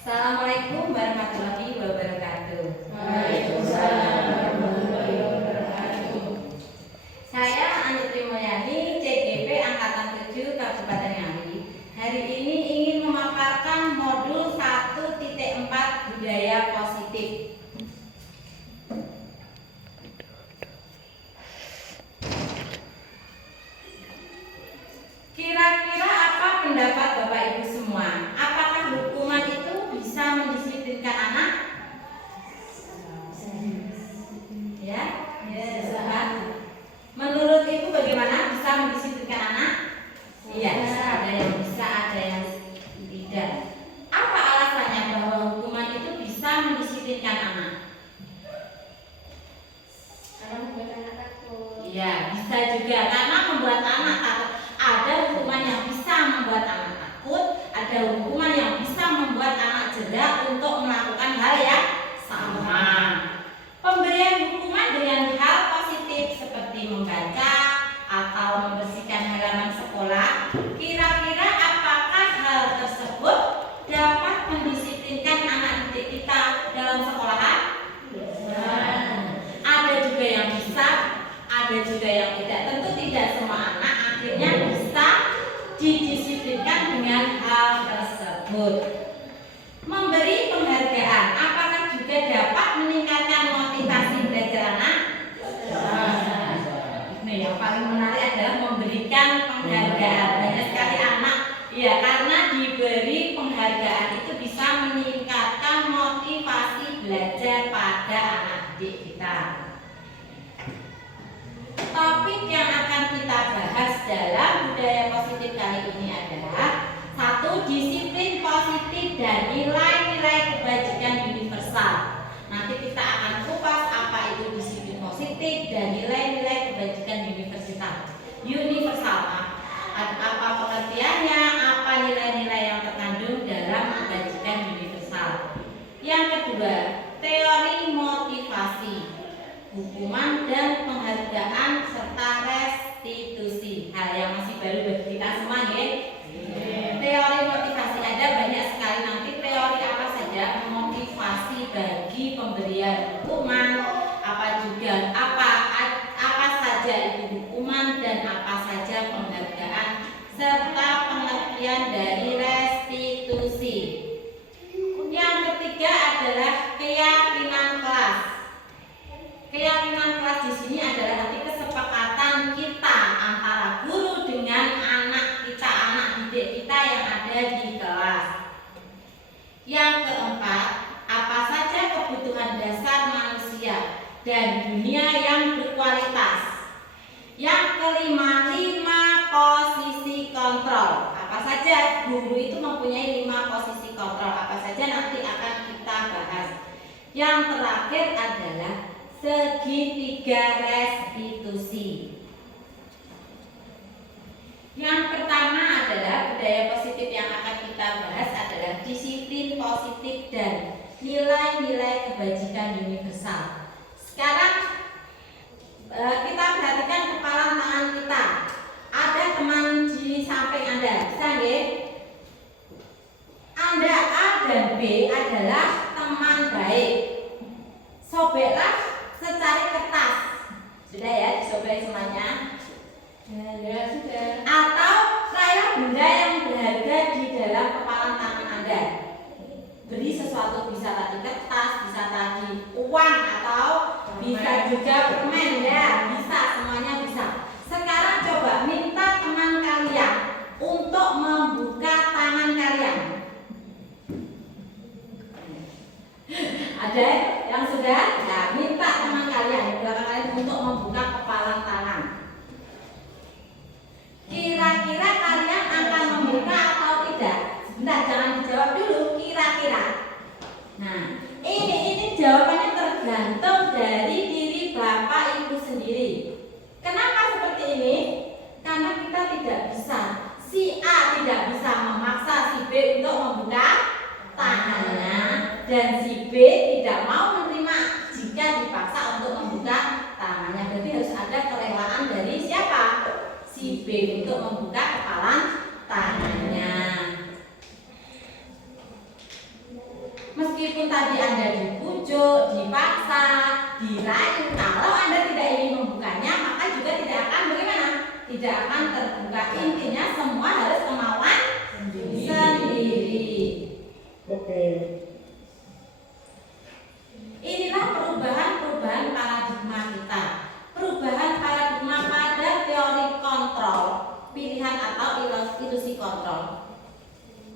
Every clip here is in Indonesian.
Assalamualaikum warahmatullahi wabarakatuh. Waalaikumsalam warahmatullahi wabarakatuh. Saya Anu Trimulyani, CGP Angkatan 7 Kabupaten Ngawi. Hari ini ingin memaparkan modul 1.4 budaya positif. Kira-kira apa pendapat Bapak Ibu semua? Apakah hukuman itu bisa mendisiplinkan anak? Ya, bisa. Menurut Ibu bagaimana bisa mendisiplinkan anak? Iya, ada yang bisa, ada yang tidak. Apa alasannya bahwa hukuman itu bisa mendisiplinkan anak? Karena membuat anak takut. Iya, bisa juga karena membuat anak takut. Ada hukuman yang bisa membuat anak takut, ada hukuman yang bisa membuat anak jeda untuk melakukan hal yang sama. Pemberian hukuman dengan hal positif seperti membaca atau membersihkan halaman sekolah, kira-kira apakah hal tersebut dapat mendisiplinkan anak didik kita dalam sekolahan? Ada juga yang bisa, ada juga yang tidak. Tentu tidak semua anak akhirnya bisa didisiplinkan dengan hal tersebut. Memberi penghargaan, apakah juga dapat meningkatkan motivasi belajar anak? Ini yang paling menarik adalah memberikan penghargaan. Banyak sekali anak, ya karena diberi penghargaan itu bisa meningkatkan motivasi belajar pada anak didik kita. Topik yang akan kita bahas dalam budaya positif kali ini adalah 1. Disiplin positif dan nilai-nilai kebajikan universal. Nanti kita akan kupas apa itu disiplin positif dan nilai-nilai kebajikan universal. Apa pengertiannya, apa nilai-nilai yang terkandung dalam kebajikan universal. Yang kedua, teori motivasi, hukuman dan penghargaan serta restitusi. Hal yang masih baru bagi kita semua ya. Teori motivasi ada banyak sekali, nanti teori apa saja motivasi bagi pemberian hukuman, apa saja itu hukuman dan apa saja penghargaan serta pengertian dari restitusi. Yang ketiga adalah keyakinan kelas. Keyakinan kelas di sini adalah nanti kesepakatan kita antara guru dengan anak kita, anak didik kita yang ada di kelas. Yang keempat, apa saja kebutuhan dasar manusia dan dunia yang berkualitas. Yang kelima, 5 posisi kontrol. Apa saja guru itu mempunyai 5 posisi kontrol. Apa saja nanti akan kita bahas. Yang terakhir adalah segitiga restitusi. Yang pertama adalah budaya positif yang akan kita bahas adalah disiplin positif dan nilai-nilai kebajikan universal. Sekarang kita perhatikan kepalan tangan kita. Ada teman di samping Anda, bisa nggih? Anda A dan B adalah teman baik. Sobeklah secari kertas. Sudah ya, disobek semuanya? Ya, sudah. Atau rayakan benda yang berharga di dalam kepalan tangan Anda. Beri sesuatu, bisa tadi kertas, bisa tadi uang, atau bisa juga permen ya, bisa, semuanya bisa. Sekarang coba minta teman kalian untuk membuka tangan kalian. Ada yang sudah? Nah, minta teman kalian di belakang kalian untuk membuka kepalan tangan. Kira-kira kalian akan membuka atau tidak? Sebentar, jangan dijawab dulu, kira-kira. Nah, ini jawabannya tergantung dari diri Bapak Ibu sendiri. Kenapa seperti ini? Karena kita tidak bisa, si A tidak bisa memaksa si B untuk membuka tangannya, dan si B tidak mau menerima jika dipaksa untuk membuka tangannya. Berarti harus ada kerelaan dari siapa? Si B untuk membuka kepalan tangannya. tidak akan terbuka. Intinya semua harus kemauan sendiri. Oke. Inilah perubahan-perubahan paradigma kita. Perubahan paradigma pada teori kontrol, pilihan atau ilusi kontrol.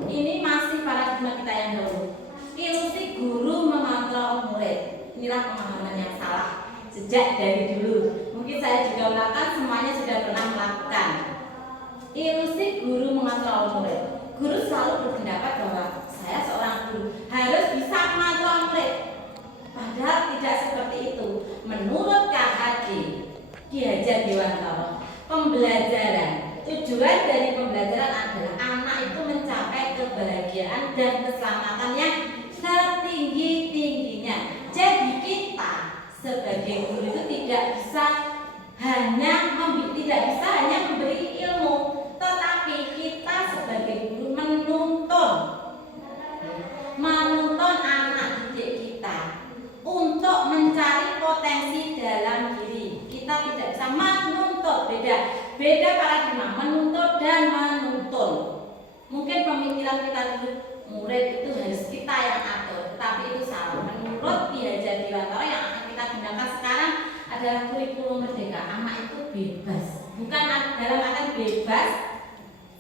Ini masih paradigma kita yang dahulu. Ilusi guru mengontrol murid. Inilah pemahaman yang salah sejak dari dulu. Mungkin saya juga melakukan, semuanya sudah pernah melakukan. Ilusi guru mengontrol murid. Guru selalu berpendapat bahwa saya seorang guru harus bisa mengontrol murid. Padahal tidak seperti itu. Menurut KHD Ki Hajar Dewantara, pembelajaran, tujuan dari pembelajaran adalah anak itu mencapai kebahagiaan dan keselamatan yang setinggi-tingginya. Jadi kita sebagai guru itu tidak bisa hanya memberi ilmu, tetapi kita sebagai guru menuntun anak didik kita untuk mencari potensi dalam diri. Kita tidak bisa menuntut, beda paradigma menuntut dan menuntun. Mungkin pemikiran kita dulu murid itu harus kita yang atur, tapi itu salah. Menurut Ki Hajar Dewantara yang akan kita gunakan sekarang adalah kurikulum merdeka. Anak itu bebas, bukan dalam arti bebas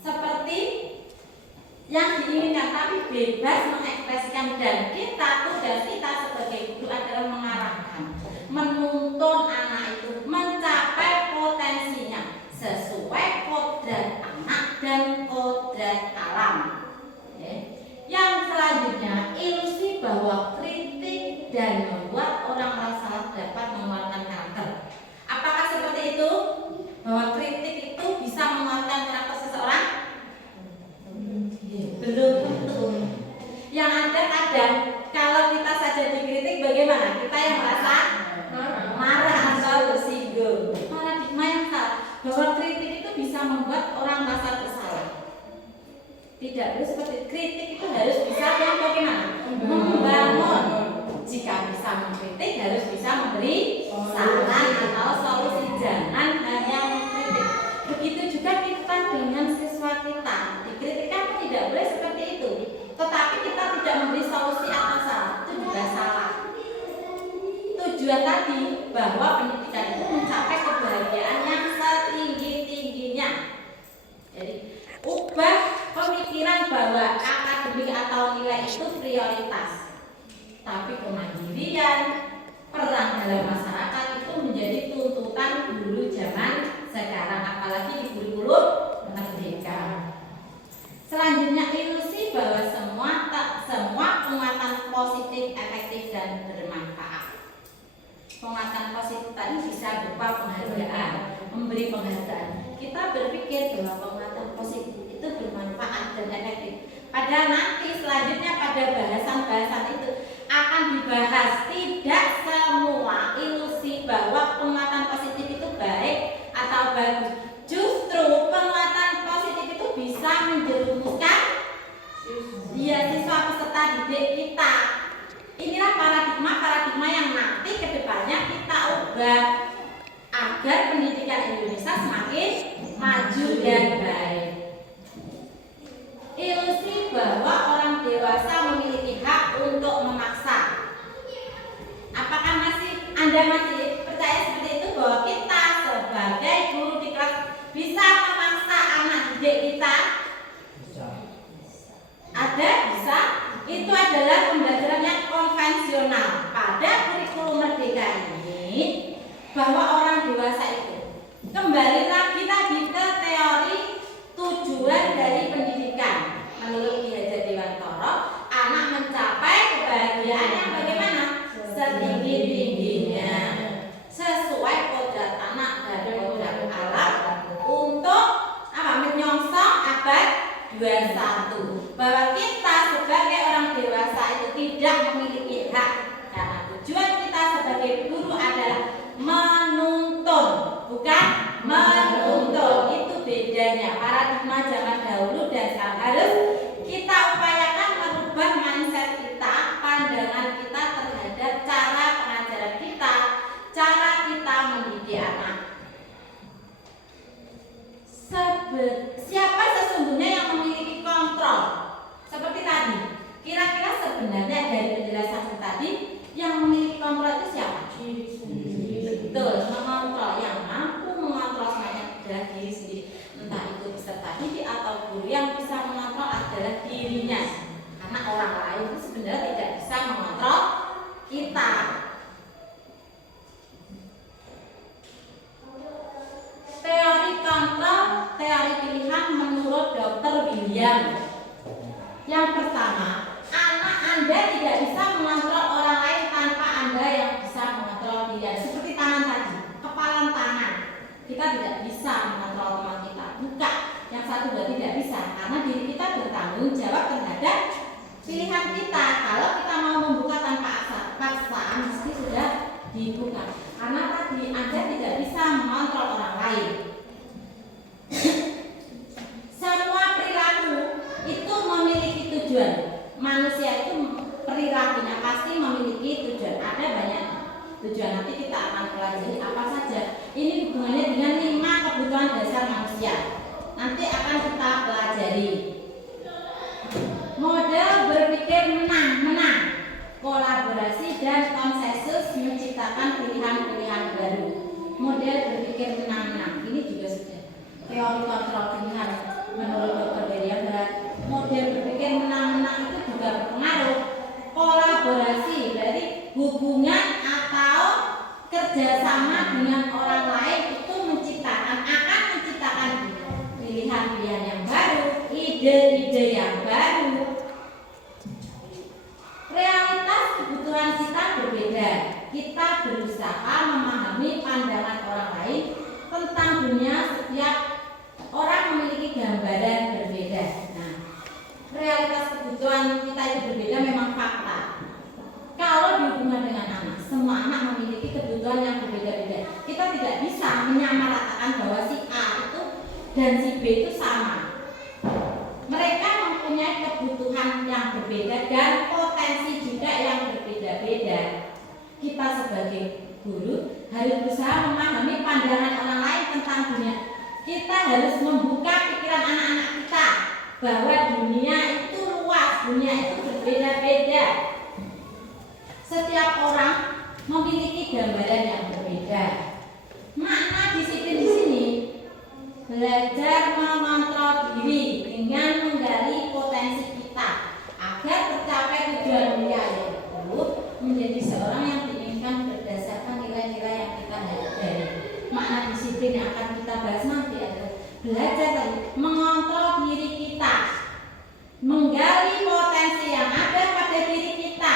seperti yang diinginkan, tapi bebas mengekspresikan. Dan tugas kita sebagai guru adalah mengarahkan, menuntun anak itu mencapai potensinya sesuai kodrat anak dan kodrat alam. Yang selanjutnya, ilusi bahwa kritik dan membuat orang merasa dapat menguatkan karakter. Apakah seperti itu? Bahwa kritik itu bisa menguatkan karakter seseorang? Belum tentu. Yang ada kadang kalau kita saja dikritik, bagaimana? Kita yang merasa marah atau tersinggung. Paradigma yang salah, bahwa kritik itu bisa membuat orang merasa bersalah. Tidak harus seperti kritik itu harus bisa yang bagaimana? Membangun. Jika bisa mengkritik harus bisa memberi saran atau solusi, jangan hanya mengkritik. Begitu juga kita dengan siswa kita, dikritikkan tidak boleh seperti itu. Tetapi kita tidak memberi solusi atau saran, itu juga salah. Tujuan tadi bahwa pendidikan itu mencapai kebahagiaan yang setinggi-tingginya. Jadi ubah pemikiran bahwa akademik atau nilai itu prioritas, tapi kemandirian, peran dalam masyarakat itu menjadi tuntutan guru zaman sekarang, apalagi di kurikulum merdeka. Selanjutnya, ilusi bahwa semua penguatan positif, efektif dan bermanfaat. Penguatan positif tadi bisa berupa penghargaan, memberi penghargaan. Kita berpikir bahwa penguatan positif itu bermanfaat dan efektif. Padahal nanti selanjutnya pada bahasan-bahasan itu akan dibahas tidak semua ilusi bahwa penguatan positif itu baik atau bagus. Justru penguatan positif itu bisa menjerumuskan siswa peserta didik kita. Inilah paradigma yang nanti kedepannya kita ubah agar pendidikan Indonesia semakin maju dan baik. Ilusi bahwa orang dewasa memiliki hak untuk memaksa. Apakah Anda masih percaya seperti itu, bahwa kita sebagai guru di kelas bisa memaksa anak didik kita? Ada, bisa. Itu adalah pembelajaran yang konvensional. Pada kurikulum merdeka ini, bahwa orang dewasa itu kembali lagi tadi ke teori tujuan dari pendidikan. Menurut Ki Hajar Dewantara, anak mencapai kebahagiaan yang bagaimana? Setinggi-tingginya, sesuai kodrat anak dan kodrat alam untuk menyongsong abad 21. Bahwa kita sebagai orang dewasa itu tidak memiliki hak, karena tujuan kita sebagai guru adalah menuntun, bukan menuntun. Itu bedanya paradigma zaman dahulu dan sekarang. Harus kita upayakan merubah mindset kita, pandangan kita terhadap cara pengajaran kita, cara kita mendidik anak. Yang pertama, anak Anda tidak bisa mengontrol orang lain tanpa Anda yang bisa mengontrol dia. Seperti tangan tadi, kepalan tangan. Kita tidak bisa mengontrol teman kita. Buka. Yang satu dua tidak bisa karena diri kita bertanggung jawab terhadap pilihan kita. Kalau kita mau membuka tanpa paksaan, mesti sudah dibuka. Karena tadi Anda tidak bisa mengontrol orang lain. Semua perilaku itu memiliki tujuan. Manusia itu perilakunya pasti memiliki tujuan. Ada banyak tujuan. Nanti kita akan pelajari apa saja. Ini hubungannya dengan 5 kebutuhan dasar manusia. Nanti akan kita pelajari. Model berpikir menang-menang, kolaborasi dan konsensus menciptakan pilihan-pilihan baru. Model berpikir menang-menang. Ini juga sudah teori kontrol pilihan menurut Dr. Delia Berat. Model berpikir menang-menang itu juga berpengaruh. Kolaborasi dari hubungan atau kerjasama dengan orang lain itu akan menciptakan pilihan-pilihan yang baru, ide-ide yang baru. Realitas kebutuhan kita berbeda. Kita berusaha memahami pandangan orang lain tentang dunia. Setiap orang memiliki gambaran berbeda. Nah, realitas kebutuhan kita itu berbeda memang fakta. Kalau dihubungkan dengan anak, semua anak memiliki kebutuhan yang berbeda-beda. Kita tidak bisa menyamaratakan bahwa si A itu dan si B itu sama. Mereka mempunyai kebutuhan yang berbeda dan potensi juga yang berbeda-beda. Kita sebagai guru harus berusaha memahami pandangan orang lain tentang dunia. Kita harus membuka pikiran anak-anak kita bahwa dunia itu luas, dunia itu berbeda-beda. Setiap orang memiliki gambaran yang berbeda. Makna disiplin di sini belajar mengontrol diri dengan menggali potensi kita agar tercapai tujuan mulia, yaitu menjadi seorang yang diinginkan berdasarkan nilai-nilai yang kita hargai. Makna disiplin yang akan kita bahas nanti adalah belajar mengontrol diri kita, menggali potensi yang ada pada diri kita,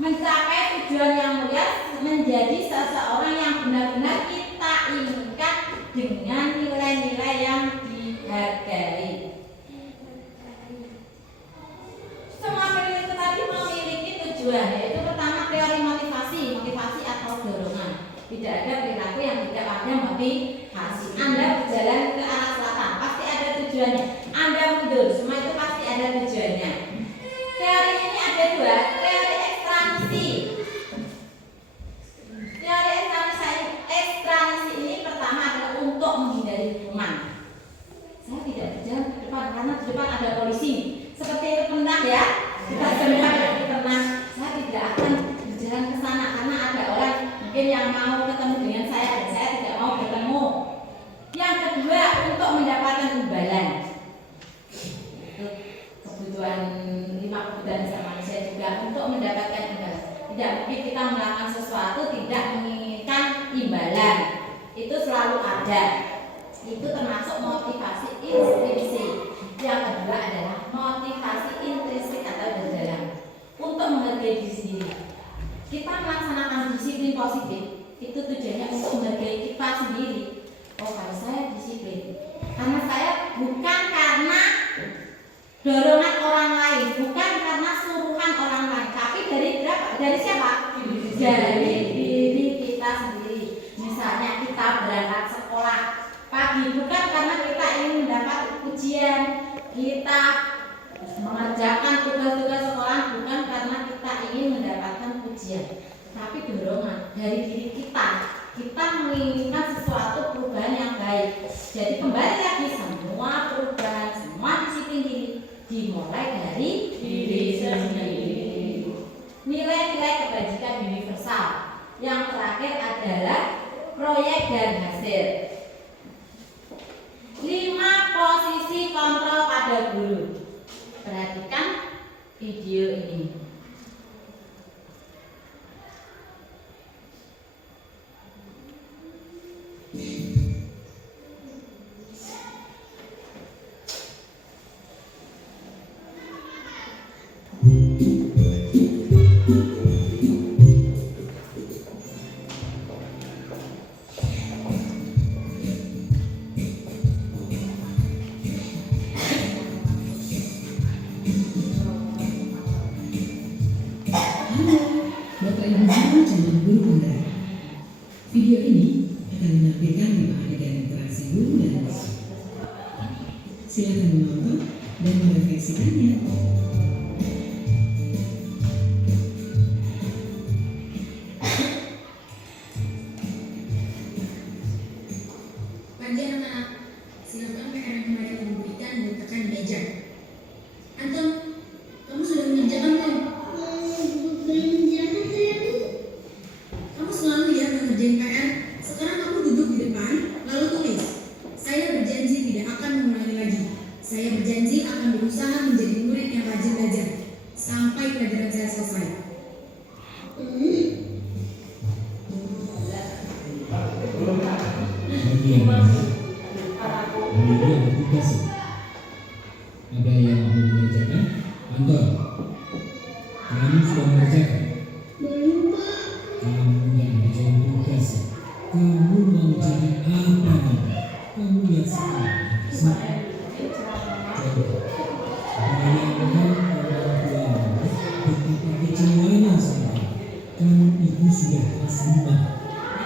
mencapai tujuan yang mulia, menjadi seseorang yang benar-benar kita inginkan dengan nilai-nilai yang dihargai. Semua perilaku tadi memiliki tujuan, yaitu pertama teori motivasi atau dorongan. Tidak ada perilaku yang tidak ada motivasi. Anda berjalan ke arah selatan, pasti ada tujuannya. Anda mundur, semua itu pasti ada tujuannya. Teori ini ada 2, teori ekstransi. Teori ekstransi ini pertama adalah untuk menghindari hukuman. Saya tidak berjalan ke depan karena di depan ada polisi. Seperti itu pernah ya? Kita semua pernah. Saya tidak akan berjalan ke sana karena ada orang mungkin yang mau ketemu dengan saya dan saya tidak mau bertemu. Yang kedua, untuk mendapatkan imbalan. Kebutuhan 5 kebutuhan dasar manusia juga untuk mendapatkan imbalan. Tidak mungkin kita melakukan sesuatu tidak menginginkan imbalan. Itu selalu ada. Itu termasuk motivasi intrinsik. Yang kedua adalah motivasi intrinsik atau dari dalam, untuk menghargai diri sendiri. Kita melaksanakan disiplin positif itu tujuannya untuk menghargai kita sendiri. Oh, kalau saya disiplin karena saya bukan karena dorongan orang lain, bukan karena suruhan orang lain, tapi dari siapa? Dari diri kita sendiri. Misalnya kita berangkat sekolah pagi bukan karena kita ingin mendapat ujian, kita mengerjakan tugas-tugas sekolah bukan karena kita ingin mendapatkan ujian, tapi dorongan dari diri kita. Kita menginginkan sesuatu perubahan yang baik. Jadi kembali lagi, semua perubahan, semua disiplin diri dimulai dari diri sendiri. Nilai-nilai kebajikan universal. Yang terakhir adalah proyek dan hasil. 5 posisi kontrol pada guru. Perhatikan video ini. mengekspresikannya. Pagi anak-anak, silakan PR yang kemarin ibu berikan diletakkan di meja. Anton, kamu sudah mengerjakan belum? Belum jalan saya Bu. Kamu selalu ya mengerjain PR. Sekarang kamu duduk di depan, lalu tulis. Saya berjanji tidak akan mengulangi lagi. Saya berjanji akan berusaha menjadi murid yang rajin belajar sampai pelajaran saya selesai. Bagian mana? Hari ini ada tugas ya? Ada yang mau mengerjakan? Anton, kamu sudah mengerjakan? Belum Pak. Kamu yang mengerjakan tugas ya? Kamu mau jadi apa nanti? Kamu lihat sekarang. Coba bayangkan orang tuamu betapa kecewanya sekarang. Kamu ibu sudah kelas 5.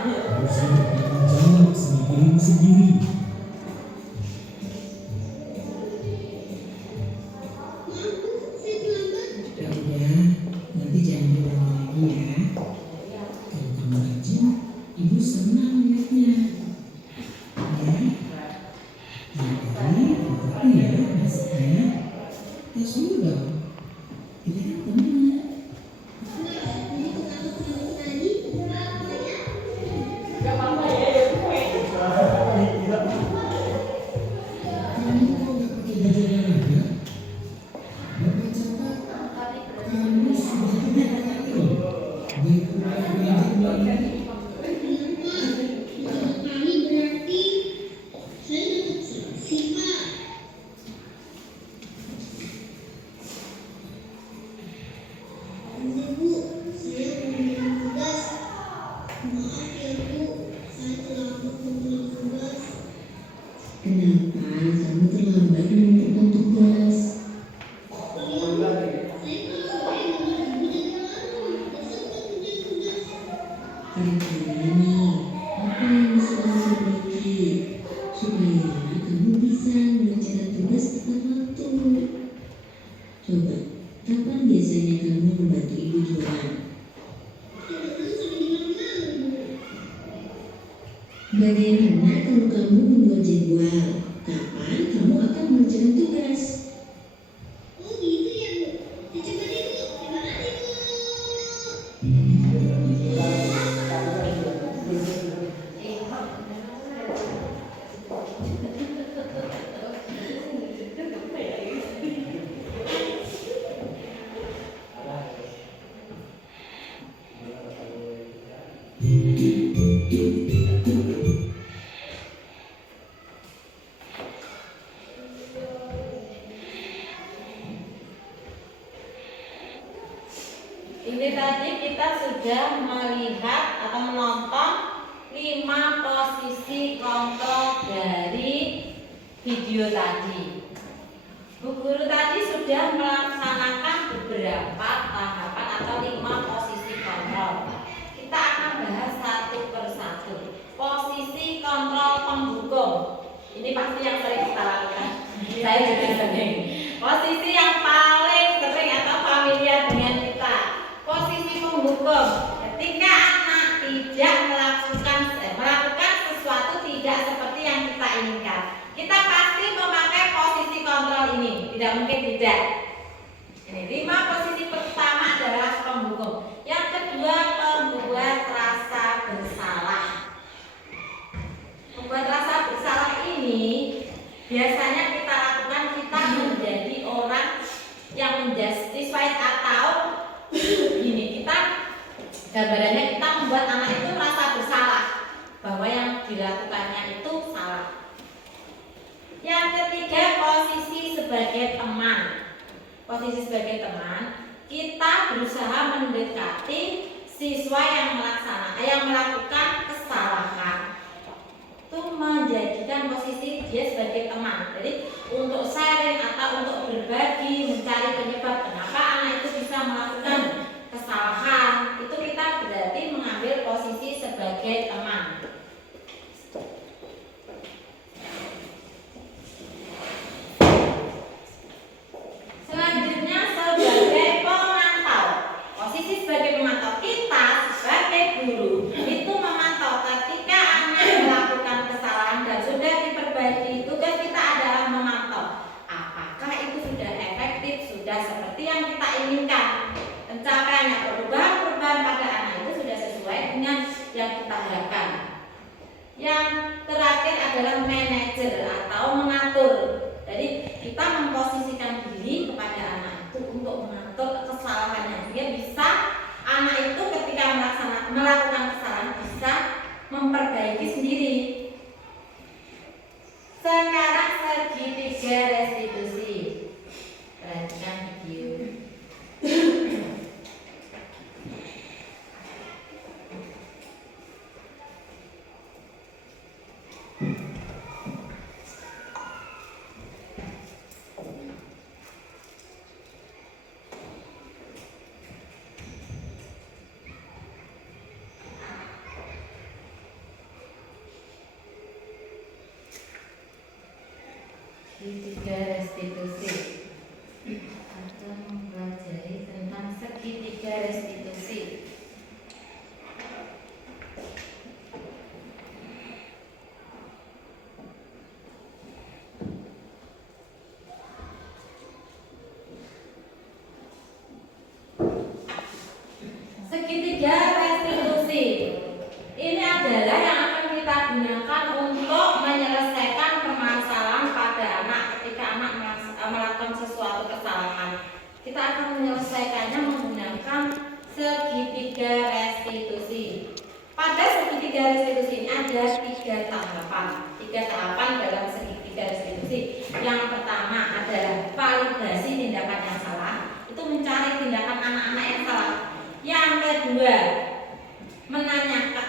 Harusnya bertanggung jawab sama dirimu sendiri. Maaf Bu, saya terlambat. Udah, nanti jangan diulang lagi ya. Kalau kamu rajin, ibu senang lihatnya. Ya, jadi berarti ya maksudnya tes dulu dong. Kita kan teman. Enggak, jadi kalau kamu tadi apa ya? Kamu kok nggak pakai baju olahraga? Bapak catat kamu sudah berkali loh. Berkurang belajar lagi. Iya Pak, 3 kali berarti saya dapat sanksi Pak. Iya Bu, saya mengulang tugas. Maaf ya Bu, saya terlambat mengulang tugas. Kenapa kamu terlambat mengumpulkan tugas? Iya Bu, saya kalau sore menurut ibu dari lalu. Besok kan kerja tugas. Kira-kira nih, apa yang bisa kamu perbaiki supaya kamu bisa mengerjakan tugas tepat waktu? Coba, kapan biasanya kamu membantu ibu jualan? Kadang-kadang sampai di malam-malam Bu. Bagaimana kalau kamu membuat jadwal? Kapan kamu akan mengerjakan tugas? Oh gitu ya Bu. Coba deh Bu. Terima kasih Bu. Ini tadi kita sudah melihat atau menonton 5 posisi kontrol dari video tadi. Bu Guru tadi sudah melaksanakan beberapa tahapan atau 5 posisi kontrol. Kita akan bahas satu persatu. Posisi kontrol pembukuan. Ini pasti yang sering kita lakukan. Saya juga sering. Posisi yang paling sering atau familiar dengan kita. Posisi pembukuan. Ketika anak tidak melakukan sesuatu tidak seperti yang kita inginkan, kita pasti memakai posisi kontrol ini. Tidak mungkin tidak. Ini 5 posisi pertama adalah pembukuan. Yang kedua, membuat rasa bersalah. Membuat rasa bersalah ini biasanya kita lakukan kita menjadi orang yang menjustify atau gini, kita gambarannya kita membuat anak itu merasa bersalah bahwa yang dilakukannya itu salah. Yang ketiga, posisi sebagai teman. Posisi sebagai teman, kita berusaha mendekati siswa yang melakukan kesalahan. Itu menjadikan posisi dia sebagai teman. Jadi untuk sharing atau untuk berbagi, mencari penyebab kenapa anak itu bisa melakukan kesalahan, itu kita berarti mengambil posisi sebagai teman. sudah seperti yang kita inginkan. Pencapaiannya, perubahan-perubahan pada anak itu sudah sesuai dengan yang kita harapkan. Yang terakhir adalah manajer atau mengatur. Jadi kita memposisikan diri kepada anak itu untuk mengatur kesalahannya. Dia bisa, anak itu ketika melakukan kesalahan bisa memperbaiki sendiri. Sekarang segitiga restitusi. Perhatikan video. Segitiga restitusi. Atau mempelajari tentang segitiga restitusi. Segitiga restitusi ini adalah yang akan kita gunakan untuk menyelesaikan permasalahan pada anak ketika anak melakukan sesuatu kesalahan. Kita akan menyelesaikannya menggunakan segitiga restitusi. Pada segitiga restitusi ini ada tiga tahapan dalam segitiga restitusi. Yang pertama adalah validasi tindakan yang salah, itu mencari tindakan anak-anak yang salah. Yang kedua,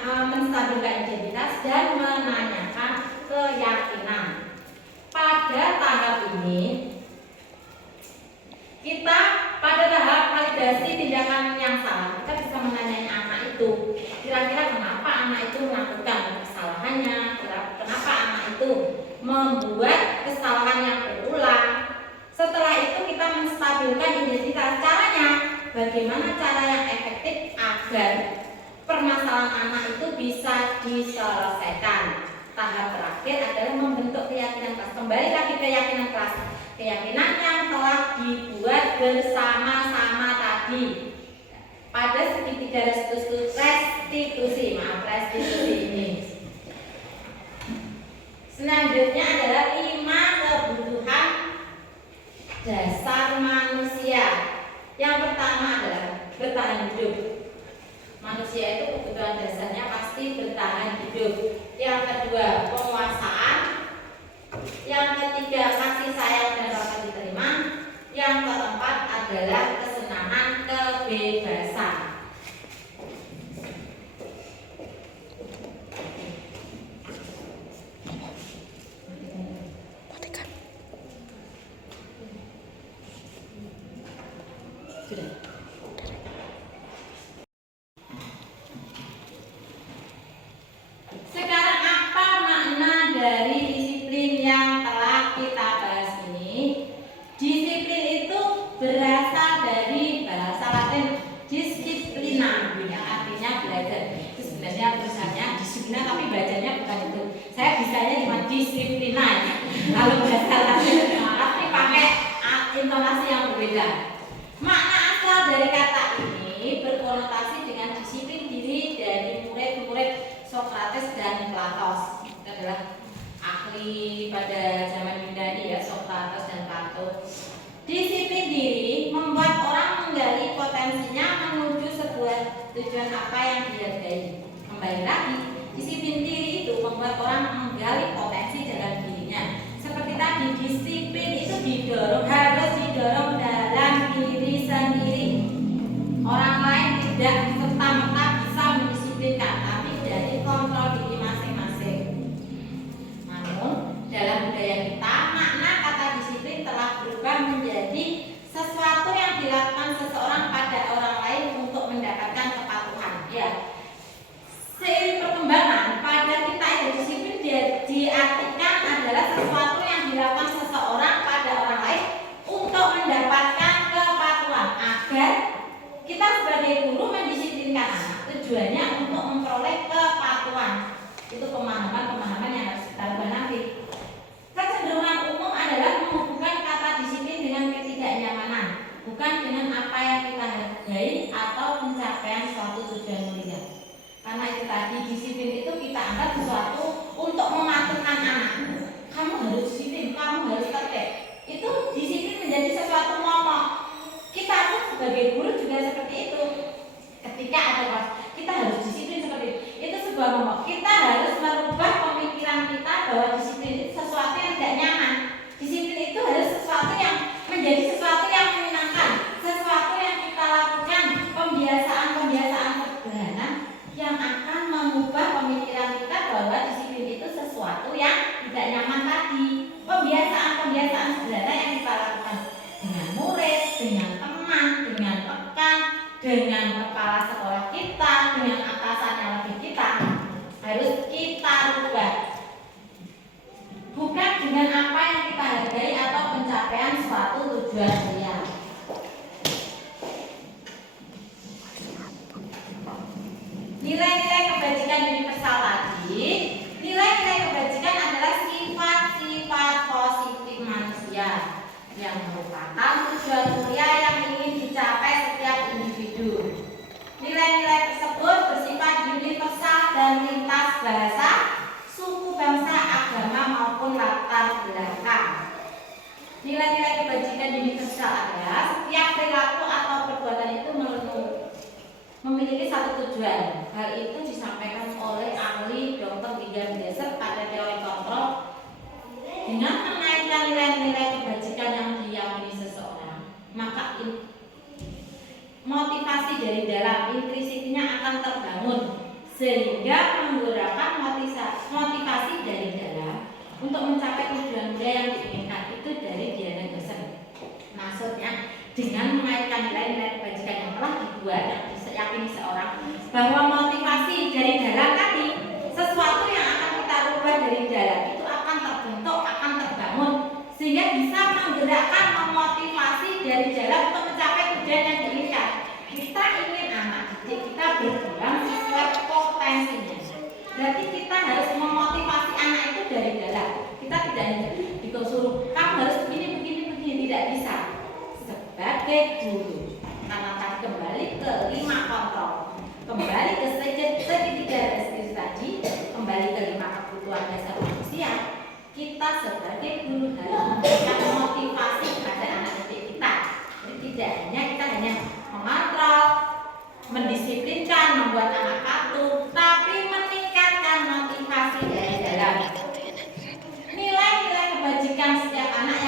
menstabilkan identitas dan menanyakan keyakinan. Pada tahap ini, kita pada tahap validasi tindakan yang salah, kita bisa menanyai anak itu, kira-kira kenapa anak itu melakukan kesalahannya, kenapa anak itu membuat kesalahan yang berulang. Setelah itu kita menstabilkan identitas. Caranya, bagaimana cara yang efektif agar permasalahan anak itu bisa diselesaikan. Tahap terakhir adalah membentuk keyakinan kelas. Kembali lagi ke keyakinan kelas. Keyakinan yang telah dibuat bersama-sama tadi. Pada segitiga restitusi ini. Selanjutnya adalah 5 kebutuhan dasar manusia. Yang pertama adalah bertahan hidup. Manusia itu kebutuhan dasarnya pasti bertahan hidup. Yang kedua, penguasaan. Yang ketiga, kasih sayang dan rasa diterima. Yang keempat adalah kesenangan, kebebasan. Sekarang apa makna dari disiplin yang telah kita bahas ini? Disiplin itu berasal dari bahasa Latin disciplina, yang artinya belajar. Itu sebenarnya tulisannya disiplina, tapi bacanya bukan itu. Saya bisanya cuma disiplina ya. Kalau bahasa Latin tapi pakai intonasi yang berbeda. Makna asal dari kata ini berkonotasi dengan disiplin diri dari murid-murid Sokrates dan Plato. Itu adalah ahli pada zaman Yunani ya, Sokrates dan Plato. Disiplin diri membuat orang menggali potensinya menuju sebuah tujuan apa yang dihargai. Kembali lagi, disiplin diri itu membuat orang menggali potensi dalam dirinya. Seperti tadi, disiplin itu harus didorong dalam diri sendiri. Orang lain tidak serta-merta bisa mendisiplinkan, tapi dari kontrol diri masing-masing. Namun, dalam budaya kita, makna kata disiplin telah berubah menjadi sesuatu yang dilakukan seseorang pada orang lain untuk mendapatkan kepatuhan. Ya, seiring perkembangan pada kita itu disiplin diartikan adalah sesuatu yang dilakukan seseorang pada orang lain untuk mendapatkan kepatuhan agar kita sebagai guru mendisiplinkan anak. Tujuannya untuk memperoleh kepatuhan. Itu pemahaman-pemahaman yang harus kita ubah nanti. Kecenderungan umum adalah menghubungkan kata disiplin dengan ketidaknyamanan. disiplin itu kita anggap sesuatu untuk mematungkan anak. Kamu harus disiplin, kamu harus tertib. Itu disiplin menjadi sesuatu momok. Kita pun sebagai guru juga seperti itu. Ketika ada kelas, kita harus disiplin seperti itu. Itu sebuah momok. Kita harus merubah pemikiran kita bahwa disiplin itu sesuatu yang tidak nyaman. Disiplin itu harus sesuatu yang menjadi sesuatu yang menyenangkan, sesuatu yang kita lakukan, pembiasaan-pembiasaan sederhana yang akan mengubah pemikiran kita bahwa disiplin itu sesuatu yang tidak nyaman tadi. Pembiasaan-pembiasaan sederhana yang kita lakukan dengan murid, dengan teman, dengan rekan, dengan kepala sekolah kita, dengan atasan yang lebih kita, harus kita rubah. Bukan dengan apa yang kita hargai atau pencapaian suatu tujuan mulia. Nilai-nilai kebajikan universal tadi, nilai-nilai kebajikan adalah sifat-sifat positif manusia yang merupakan tujuan mulia yang ingin dicapai setiap individu. Nilai-nilai tersebut bersifat universal dan lintas bahasa, suku, bangsa, agama maupun latar belakang. Nilai-nilai kebajikan universal adalah setiap perilaku atau perbuatan itu memiliki satu tujuan. Hal itu disampaikan oleh ahli Dr. William Glasser pada teori kontrol. Dengan menaikkan nilai-nilai kebajikan yang diyakini seseorang, maka motivasi dari dalam intrinsipnya akan terbangun, sehingga menggunakan motivasi dari dalam untuk mencapai tujuan mulia yang diinginkan. Itu dari Diana Glasser. Maksudnya dengan mengaitkan nilai-nilai kebajikan yang telah dibuat dan diyakini seorang, bahwa motivasi dari dalam tadi, sesuatu yang akan kita rubah dari dalam itu akan terbentuk, akan terbangun, sehingga bisa menggerakkan, memotivasi dari dalam untuk mencapai tujuan yang diinginkan. Kita ingin anak didik kita berkembang sesuai potensinya. Berarti kita harus memotivasi anak itu dari dalam. Kita tidak disuruh kamu harus begini, tidak bisa. Sebagai guru, karena tadi kembali ke 5 kontrol, kembali ke segitiga restitusi tadi, kembali ke 5 kebutuhan dasar manusia, kita sebagai guru harus memberikan motivasi kepada anak didik kita. Jadi tidak hanya kita mengontrol, mendisiplinkan, membuat anak patuh, tapi meningkatkan motivasi dari dalam. Nilai-nilai kebajikan setiap anak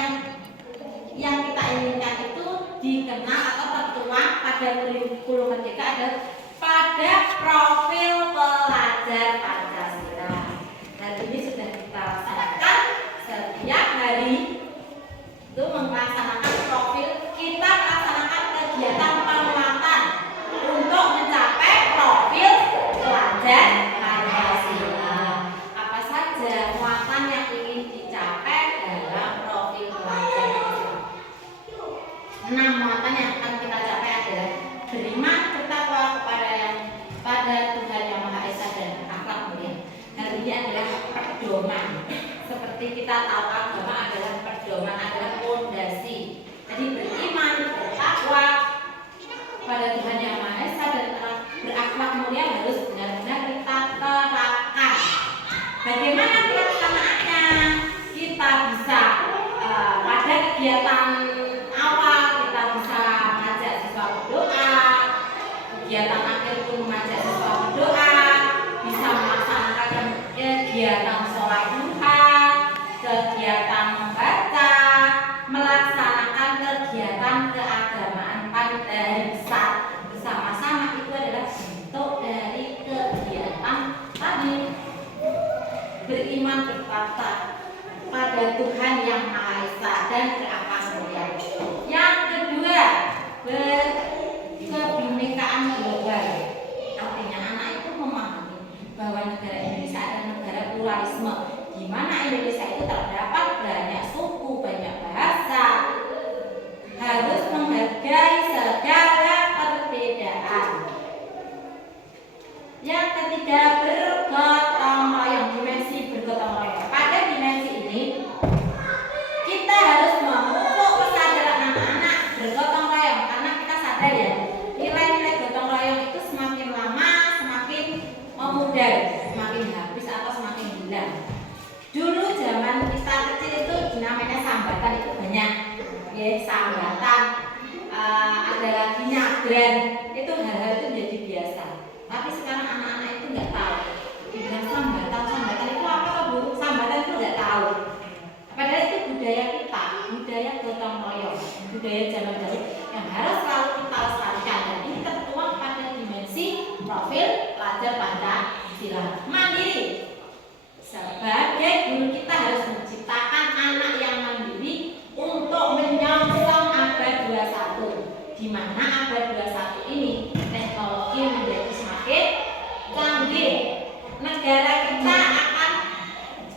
yang kita inginkan itu dikenal atau tertuang pada kurikulum merdeka adalah pada profil pelajar Pancasila. Hal ini sudah kita laksanakan setiap hari. Itu melaksanakan profil, kita melaksanakan kegiatan penguatan untuk mencapai profil pelajar Pancasila. Apa saja muatan yang ingin dicapai dalam profil pelajar Pancasila? 6 muatan yang akan kita capai adalah beriman, bertakwa pada Tuhan Yang Maha Esa dan akhlak mulia. Hal ini adalah pedoman. Seperti kita tahu agama adalah pedoman, adalah fondasi. Jadi beriman, bertakwa pada Tuhan Yang Maha Esa dan berakhlak mulia harus benar-benar kita terapkan. Bagaimana pelaksanaannya? Kita bisa pada kegiatan awal kita bisa mengajak siswa berdoa, kegiatan akhir pun mengajak siswa berdoa, bisa melaksanakan kegiatan sholat duha, kegiatan membaca, melaksanakan kegiatan keagamaan pada besar bersama-sama. Itu adalah bentuk dari kegiatan tadi. Beriman, bertakwa pada Tuhan Yang Maha Esa dan berakhlak mulia. Yang kedua, kebinekaan global. Artinya anak itu memahami bahwa negara Indonesia adalah negara pluralisme, di mana Indonesia itu terdapat banyak suku, banyak bahasa. Harus menghargai segala perbedaan. Yang ketiga, bergotong royong, dimensi bergotong royong. Pada dimensi ini kita harus mampu aden, itu hal-hal itu menjadi biasa. Tapi sekarang anak-anak itu nggak tahu. Dibilang sambatan itu apa Bu? Sambatan itu nggak tahu. Padahal itu budaya kita, budaya gotong royong, budaya zaman dahulu yang harus selalu kita lestarikan. Dan ini tertuang pada dimensi profil pelajar Pancasila. Mandiri. Sebagai guru kita harus menciptakan anak yang mandiri untuk menyongsong abad 21. Di mana abad 21 ini teknologi menjadi semakin canggih. Negara kita akan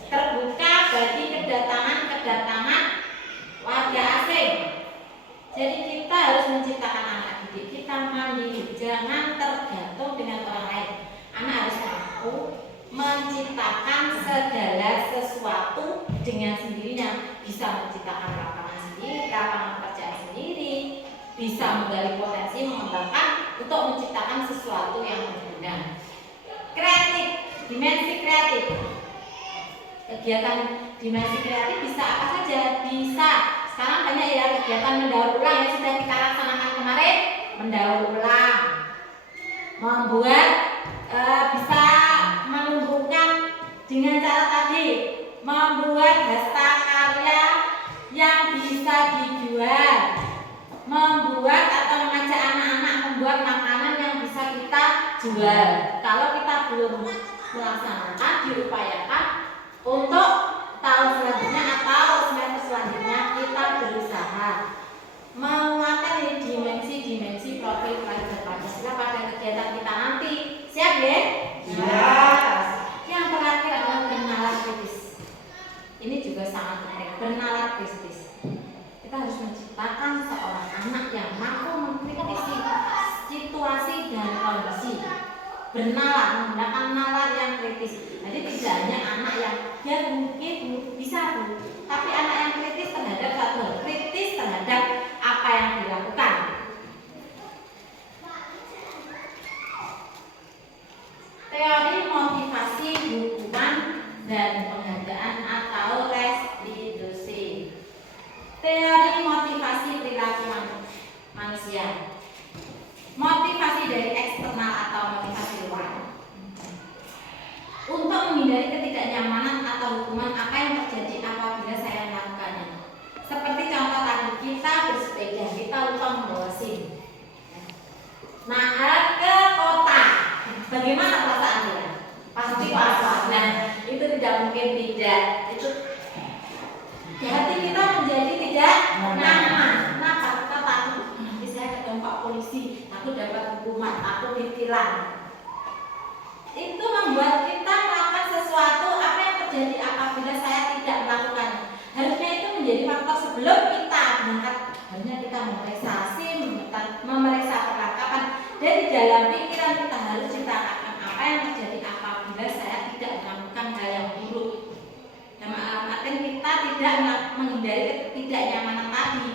terbuka bagi kedatangan warga asing. Jadi kita harus menciptakan anak didik kita mandiri, jangan tergantung dengan orang lain. Anak harus mampu menciptakan segala sesuatu dengan sendirinya, bisa menciptakan lapangan sendiri, lapangan pekerjaan sendiri, bisa menggali potensi, mengembangkan untuk menciptakan sesuatu yang berguna. Kreatif, dimensi kreatif. Kegiatan dimensi kreatif bisa apa saja? Bisa. Sekarang banyak ya kegiatan mendaur ulang yang sudah kita laksanakan kemarin. Mendaur ulang, membuat bisa menumbuhkan dengan cara tadi, membuat hasta karya yang bisa dijual, membuat atau mengajak anak-anak membuat makanan yang bisa kita jual. Kalau kita belum melaksanakan, diupayakan untuk tahun selanjutnya atau semester selanjutnya kita berusaha menguatkan dimensi profil pelajar Pancasila pada kegiatan kita nanti. Siap ya? Siap. Yang terakhir adalah bernalar kritis. Ini juga sangat penting, bernalar kritis. Kita harus menciptakan seorang anak yang mampu mengkritisi situasi dan kondisi. Bernalar, menggunakan nalar yang kritis. Jadi tidak hanya anak yang ya mungkin bisa Bu, tapi anak yang kritis terhadap satu hal, kritis terhadap apa yang dilakukan. Teori motivasi hukuman dan penghargaan atau restitusi. Teori motivasi perilaku manusia. Motivasi dari eksternal atau motivasi luar. Untuk menghindari ketidaknyamanan atau hukuman apa yang terjadi apabila saya melakukannya. Seperti contoh tadi, kita bersepeda, kita lupa membawa SIM. Naik ke kota, bagaimana perasaan kita? Pasti was-was. Nah, itu tidak mungkin tidak. Itu hati kita menjadi tidak nyaman. Kenapa? Kita takut nanti saya ketemu Pak Polisi, aku dapat hukuman, aku ditilang. Itu membuat kita melakukan sesuatu apa yang terjadi apabila saya tidak melakukan. Harusnya itu menjadi faktor sebelum kita berangkat. Harusnya kita memeriksa SIM, memeriksa perlengkapan. Dan di dalam pikiran kita harus ceritakan apa yang terjadi apabila saya tidak melakukan hal yang buruk. Dalam artian kita tidak menghindari ketidaknyamanan tadi.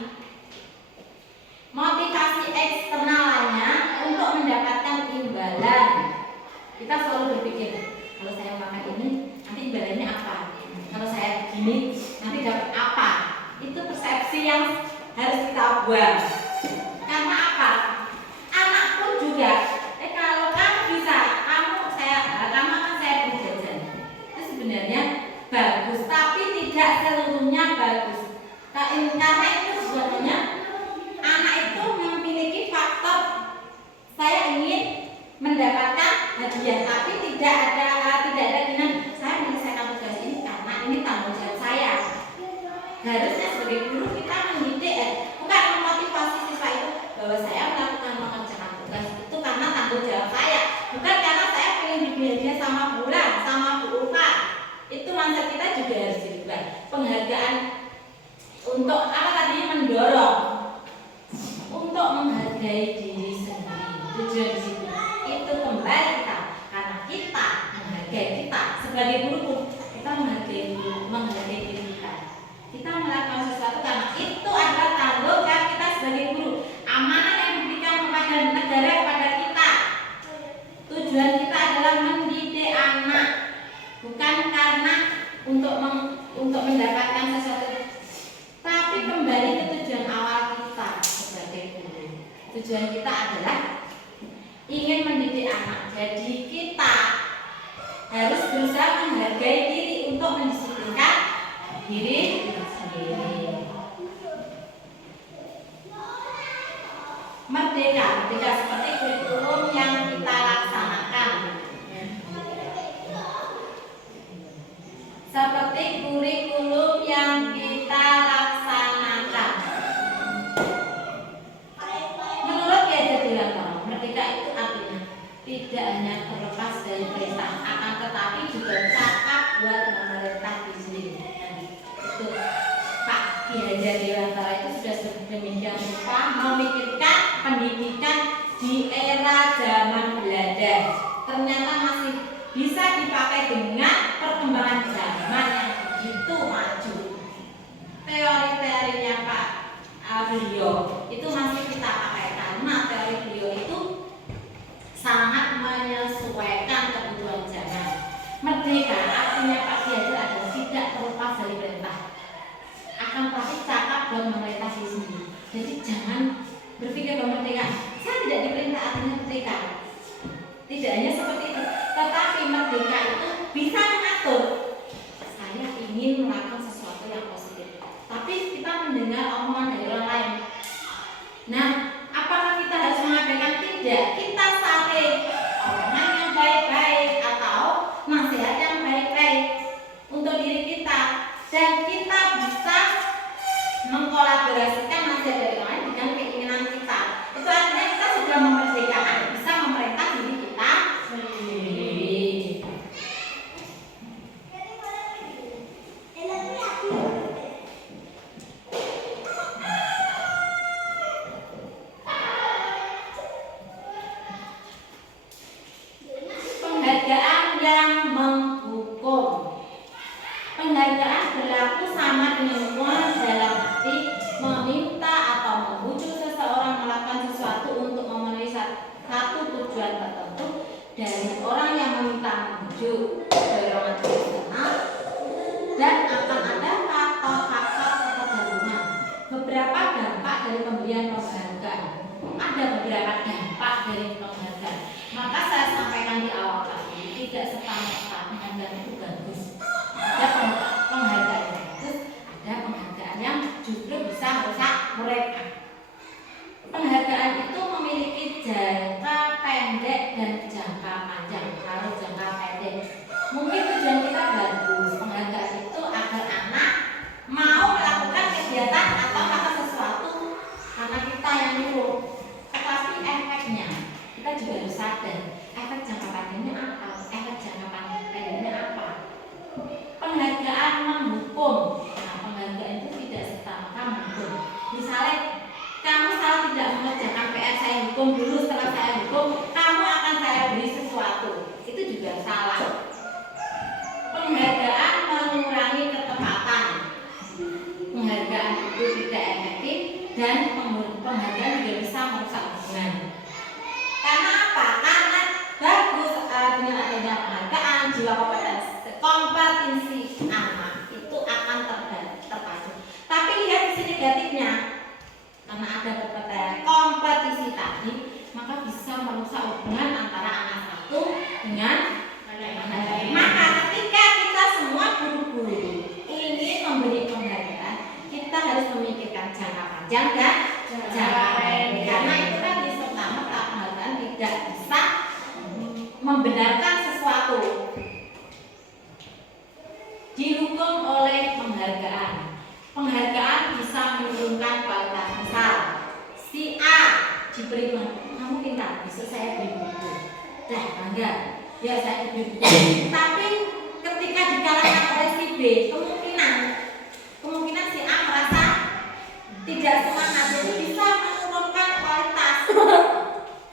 Motivasi eksternal lainnya untuk mendapatkan imbalan. Kita selalu berpikir, kalau saya makan ini, nanti imbalannya apa? Kalau saya begini, nanti dapat apa? Itu persepsi yang harus kita buang. Karena apa? Anak pun juga, kalau kamu bisa, kamu akan saya beri jajan. Itu sebenarnya bagus, tapi tidak seluruhnya bagus. Karena itu sebenarnya anak itu memiliki faktor saya ingin mendapatkan hadiah, tapi tidak ada dengan saya menyelesaikan tugas ini karena ini tanggung jawab saya. Harusnya sebagai guru kita mendidik, bukan memotivasi siswa itu bahwa saya melakukan mengerjakan tugas itu karena tanggung jawab saya, bukan karena saya ingin diberi hadiah sama bulan, sama Bu Ulfa. Itu mindset kita juga harus dirubah. Penghargaan untuk apa tadi? Mendorong untuk menghargai diri sendiri. Tujuan di situ. Itu kembali kita, karena kita menghargai kita sebagai guru pun kita menghargai diri kita. Kita melakukan sesuatu karena itu adalah tanggung jawab kita sebagai guru. Amanah yang diberikan kepada negara kepada kita. Tujuan kita adalah mendidik anak, bukan karena untuk mendapatkan sesuatu. Tapi kembali ke tujuan awal kita sebagai guru. Tujuan kita adalah ingin mendidik anak. Jadi kita harus berusaha menghargai diri untuk mendisiplinkan diri sendiri. Merdeka seperti kurikulum yang kita laksanakan. Seperti kurikulum yang kita laksanakan. Menurut Ki Hajar Dewantara, merdeka itu artinya tidak hanya terlepas dari perintah, akan tetapi juga cakap buat memerintah diri sendiri. Itu Pak Ki Hajar Dewantara itu sudah sedemikian rupa memikirkan pendidikan di era zaman Belanda. Ternyata masih bisa dipakai dengan perkembangan zaman yang begitu maju. Teori-teorinya Pak beliau itu masih kita pakai karena teori beliau itu sangat menyesuaikan kebutuhan zaman. Merdeka artinya Pak Ki Hajar adalah tidak terlepas dari perintah, akan tetapi cakap dan memerintah diri sendiri. Jadi jangan berpikir bahwa merdeka saya tidak diperintah artinya merdeka. Tidak hanya seperti itu, tetapi merdeka itu bisa mengatur. Saya ingin melakukan sesuatu yang positif, tapi kita mendengar omongan dari orang lain. Nah, apakah kita harus mengabaikan? Tidak. Kita saring omongan yang baik-baik atau nasihat yang baik-baik untuk diri kita, dan kita bisa mengkolaborasikan nasihat dari orang lain dengan keinginan kita. Itu artinya kita sudah memerdekakan, bisa memerintah diri kita sendiri. Penghargaan yang menghukum. Penghargaan berlaku sama dengan hukuman dalam arti meminta atau membujuk seseorang melakukan sesuatu untuk memenuhi satu tujuan tertentu dari orang yang meminta membujuk, dorongan eksternal, dan akan ada faktor-faktor ketergantungan. Beberapa dampak dari pemberian penghargaan. Ada beberapa dampak dari penghargaan. Maka saya sampaikan di awal tadi, tidak serta-merta penghargaan itu bagus. Ada penghargaan yang bagus, ada penghargaan yang justru bisa merusak mereka. Penghargaan itu memiliki jangka pendek dan jangka panjang. Kalau jangka pendek, mungkin tujuan kita bagus. Penghargaan itu agar anak mau melakukan kegiatan atau melakukan sesuatu karena kita yang nyuruh. Tetapi efeknya kita juga harus sadar. Efek jangka panjangnya apa? Efek jangka pendeknya apa? Penghargaan menghukum. Nah, penghargaan itu tidak serta-merta menghukum. Misalnya kamu salah tidak mengerjakan PR, saya hukum dulu, setelah saya hukum kamu akan saya beri sesuatu. Itu juga salah. Penghargaan mengurangi ketepatan. Penghargaan itu tidak efektif dan penghargaan juga bisa merusak hubungan. Karena apa? Karena bagus dengan adanya penghargaan, jiwa kompetensi anak itu akan terpacu. Tapi lihat sisi negatifnya. Karena ada kompetisi tadi, maka bisa merusak hubungan antara anak satu dengan anak lain. Maka ketika kita semua guru-guru ingin memberi penghargaan, kita harus memikirkan jangka panjang dan jangka pendek. Karena itu kan serta-merta penghargaan tidak bisa membenarkan sesuatu. Dihukum oleh penghargaan. Penghargaan bisa menurunkan kualitas. Misal, si A diberi kamu pintar, besok saya beri buku. Dah bangga, ya saya beri buku. Tapi ketika dikalahkan oleh si B, kemungkinan si A merasa tidak semangat, jadi bisa menurunkan kualitas.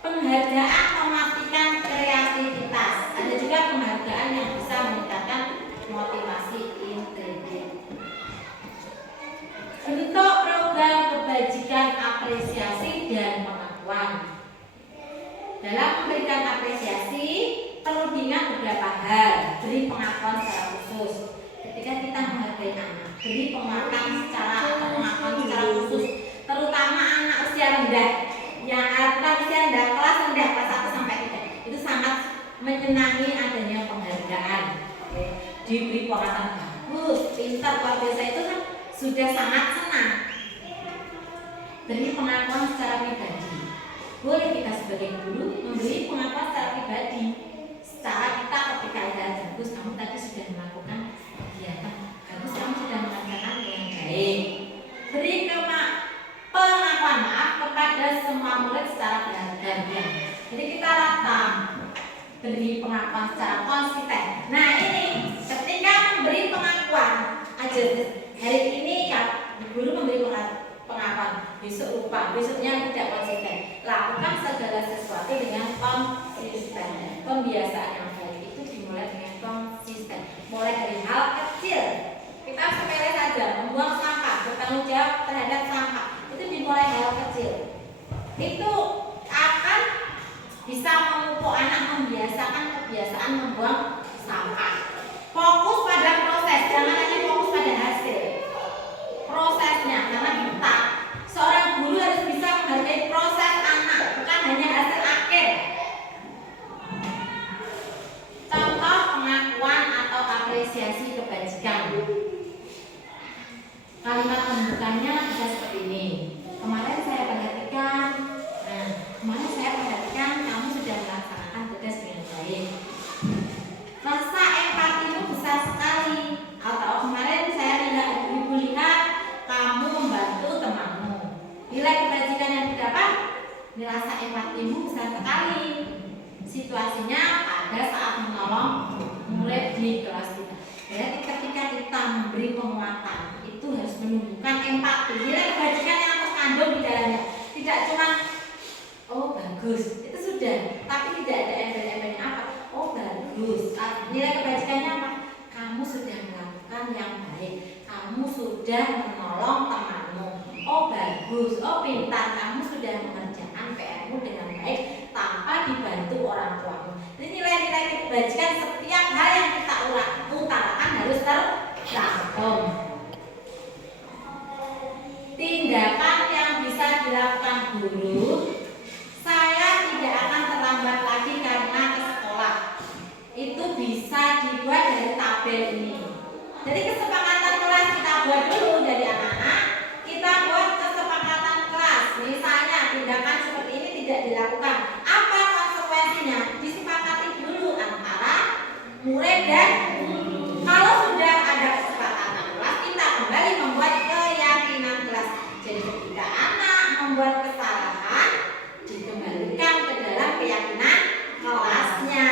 Penghargaan mematikan kreativitas. Ada juga penghargaan yang bisa meningkatkan motivasi intrinsik. Bentuk program kebajikan apresiasi dan pengakuan. Dalam memberikan apresiasi perlu diingat beberapa hal. Beri pengakuan secara khusus. Ketika kita menghargai anak, beri pengakuan secara khusus, terutama anak usia rendah yang menyenangi adanya penghargaan, oke. Diberi penghargaan bagus, pintar, luar biasa, itu kan sudah sangat senang. Beri pengakuan secara pribadi. Boleh kita sebagai guru memberi pengakuan secara pribadi. Secara kita ketika ada bagus, kamu tadi sudah melakukan kegiatan bagus, kamu sudah melakukan dengan baik. Beri pengakuan maaf kepada semua murid secara bergantian. Jadi kita rata beri pengakuan secara konsisten. Nah ini ketika memberi pengakuan aja, hari ini ya guru memberi pengakuan, besok lupa, besoknya tidak konsisten. Lakukan segala sesuatu dengan konsisten. Pembiasaan yang baik itu dimulai dengan konsisten. Mulai dari hal kecil. Kita sepele saja, membuang sampah, bertanggung jawab terhadap sampah. Itu dimulai hal kecil. Itu akan bisa memupuk anak, membiasakan kebiasaan membuang sampah. Fokus pada proses, jangan hanya fokus pada hasil. Prosesnya, karena kita seorang guru harus bisa menghargai proses anak, bukan hanya hasil akhir. Contoh pengakuan atau apresiasi kebajikan. Kalimat pembukanya bisa seperti ini. Kemarin saya perhatikan, kamu sudah melaksanakan tugas dengan baik. Rasa empatimu besar sekali. Atau kemarin saya ibu lihat kamu membantu temanmu. Nilai kebajikan yang didapat, rasa empatimu besar sekali. Situasinya pada saat menolong murid di kelas kita. Jadi ketika kita memberi penguatan, itu harus menunjukkan empati. Nilai kebajikan yang terkandung di dalamnya. Tidak cuma oh bagus, itu sudah, tapi tidak ada embel-embelnya apa. Oh bagus, nilai kebajikannya apa? Kamu sudah melakukan yang baik, kamu sudah menolong temanmu. Oh bagus, oh pintar, kamu sudah mengerjakan PR-mu dengan baik tanpa dibantu orang tuamu. Jadi nilai-nilai kebajikan setiap hal yang kita utarakan harus tercantum. Tindakan yang bisa dilakukan guru, saya tidak akan terlambat lagi karena ke sekolah. Itu bisa dibuat dari tabel ini. Jadi kesepakatan kelas kita buat dulu dari anak-anak. Kita buat kesepakatan kelas. Misalnya tindakan seperti ini tidak dilakukan. Apa konsekuensinya? Disepakati dulu antara murid dan guru. Kalau sudah ada kesepakatan kelas, kita kembali membuat keyakinan kelas. Jadi ketika anak membuat kesalahan, dikembalikan ke dalam keyakinan kelasnya.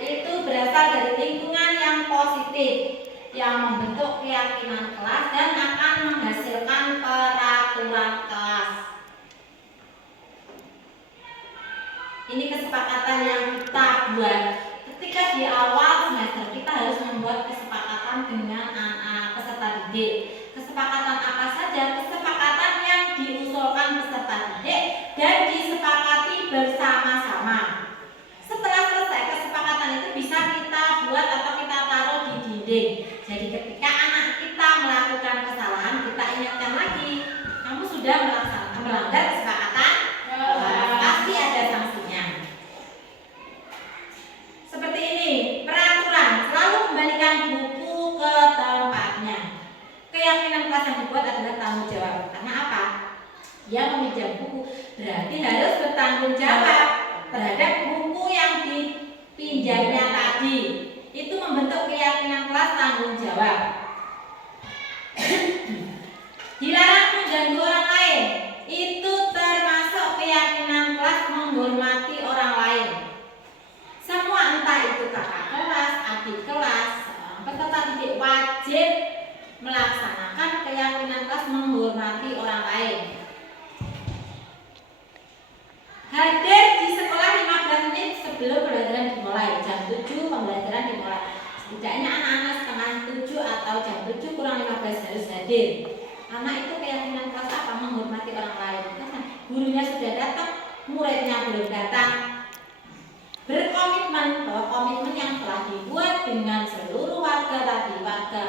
Itu berasal dari lingkungan yang positif yang membentuk keyakinan kelas dan akan menghasilkan peraturan kelas. Ini kesepakatan yang kita buat ketika di awal semester. Kita harus membuat kesepakatan dengan anak peserta didik. Kesepakatan apa saja? Kesepakatan yang diusulkan peserta didik dan disepakati bersama-sama. Setelah selesai kesepakatan itu bisa kita buat atau kita taruh di dinding. Jadi ketika anak kita melakukan kesalahan, kita ingatkan lagi, kamu sudah melanggar kesepakatan, pasti ada sanksinya. Seperti ini, peraturan selalu kembalikan buku ke tempatnya. Keyakinan kelas yang dibuat adalah tanggung jawab. Karena apa? Dia meminjam buku, berarti harus bertanggung jawab terhadap buku yang dipinjamnya tadi. Itu membentuk keyakinan kelas tanggung jawab. Dilarang mengganggu orang lain. Itu termasuk keyakinan kelas menghormati orang lain. Semua entah itu kakak kelas, adik kelas, peserta didik wajib melaksanakan keyakinan kelas menghormati orang lain. Hadir di sekolah 15 menit sebelum pembelajaran dimulai. Jam 7 pembelajaran dimulai. Setidaknya anak-anak setengah 7 atau jam 7 kurang 15 harus hadir. Anak itu keyakinan kelas apa? Menghormati orang lain. Karena gurunya sudah datang, muridnya belum datang. Berkomitmen bahwa komitmen yang telah dibuat dengan seluruh warga tadi, warga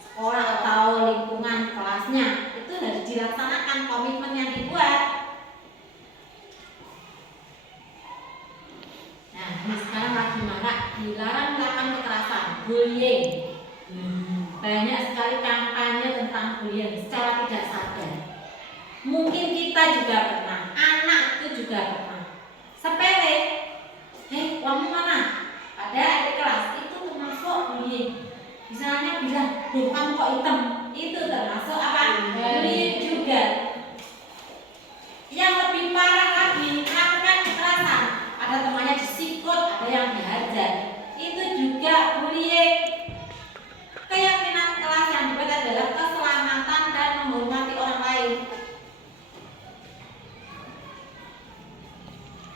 sekolah atau lingkungan kelasnya, itu harus dilaksanakan komitmen yang dibuat. Nah, ini sekarang lagi marak, dilarang melakukan kekerasan, bullying. Banyak sekali kampanye tentang bullying secara tidak sadar. Mungkin kita juga pernah, anak itu juga pernah. Sepele, kamu mana? Ada adik kelas itu termasuk bullying. Misalnya bilang, kamu kok hitam? Itu termasuk apa? Bullying juga. Yang lebih parah lagi, melakukan kekerasan. Ada temannya disikut, ada yang dihajar. Itu juga bullying. Keyakinan kelas yang dibuat adalah keselamatan dan menghormati orang lain.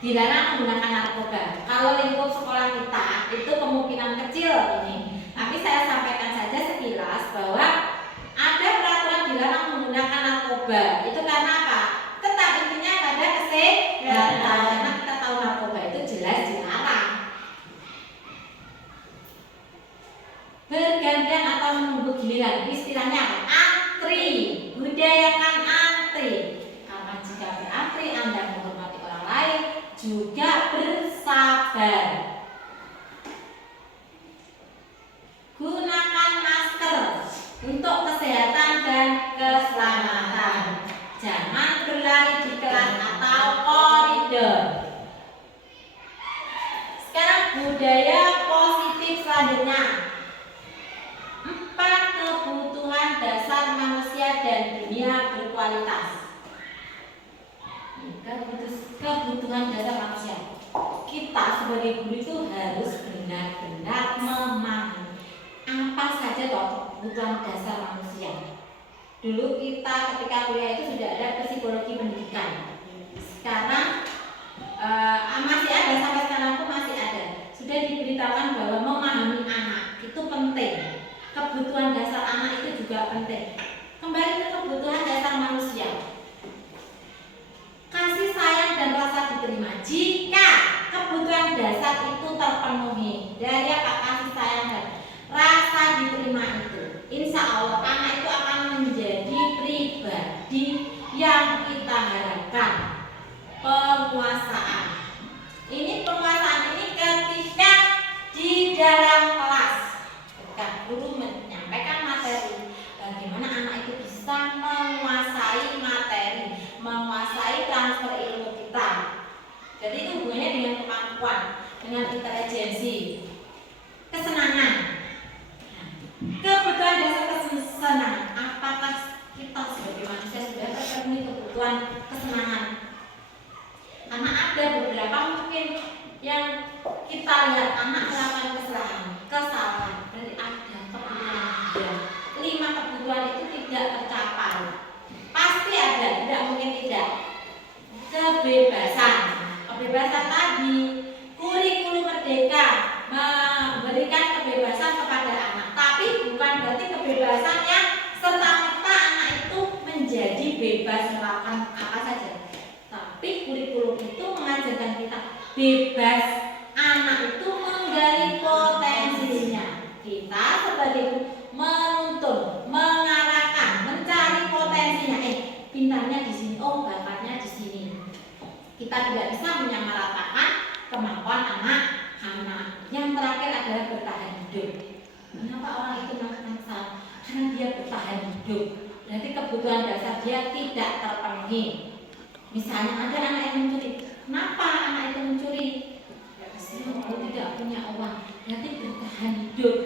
Dilarang menggunakan narkoba. Kalau lingkup sekolah kita itu kemungkinan kecil ini. Tapi saya sampaikan saja sekilas bahwa ada peraturan dilarang menggunakan narkoba. Itu karena apa? Tetap intinya pada kesehatan. Karena kita tahu narkoba itu jelas dilarang. Bergantian atau menunggu giliran, istilahnya apa? Antri, budayakan antri. Karena jika berantri Anda menghormati orang lain, juga bersabar. Gunakan masker untuk kesehatan dan keselamatan. Jangan berlari di kelas atau koridor. Sekarang budaya positif selanjutnya. 4 kebutuhan dasar manusia dan dunia berkualitas. Kebutuhan dasar manusia. Kita sebagai guru itu harus benar-benar memahami apa saja kebutuhan dasar manusia. Dulu kita ketika kuliah itu sudah ada psikologi pendidikan. Sekarang masih ada, sampai sekarang pun masih ada. Sudah diberitakan bahwa memahami anak itu penting. Kebutuhan dasar anak itu juga penting. Kembali ke kebutuhan dasar manusia. Kasih sayang dan rasa diterima. Jika kebutuhan dasar itu terpenuhi dari apa kasih sayang dan rasa diterima itu, insya Allah anak itu akan menjadi pribadi yang kita harapkan. Penguasaan. Ini penguasaan ini ketika di dalam kelas, ketika guru menyampaikan materi, bagaimana anak itu bisa menguasai materi, menguasai transfer ilmu kita. Jadi itu hubungannya dengan kemampuan, dengan intelijensi, kesenangan. Nah, kebutuhan dasar kesenangan. Apakah kita sebagai manusia sudah terpenuhi kebutuhan kesenangan? Karena ada beberapa mungkin yang kita lihat anak melakukan kesalahan, berarti ada kebutuhan. 5 kebutuhan itu tidak tercapai. Pasti ada, tidak mungkin tidak. Kebebasan. Kebebasan tadi, kurikulum merdeka memberikan kebebasan kepada anak. Tapi bukan berarti kebebasan yang serta-merta anak itu menjadi bebas melakukan apa saja. Tapi kurikulum itu mengajarkan kita bebas anak itu menggali potensinya. Kita sebagai menuntun, mengarahkan, mencari potensinya. Pintarnya di sini, bakatnya di sini. Kita tidak bisa menyamaratakan kemampuan anak-anak. Yang terakhir adalah bertahan hidup. Kenapa orang itu melakukan salah? Karena dia bertahan hidup. Berarti kebutuhan dasar dia tidak terpenuhi. Misalnya ada anak yang mencuri. Kenapa anak itu mencuri? Kalau tidak punya uang, berarti bertahan hidup.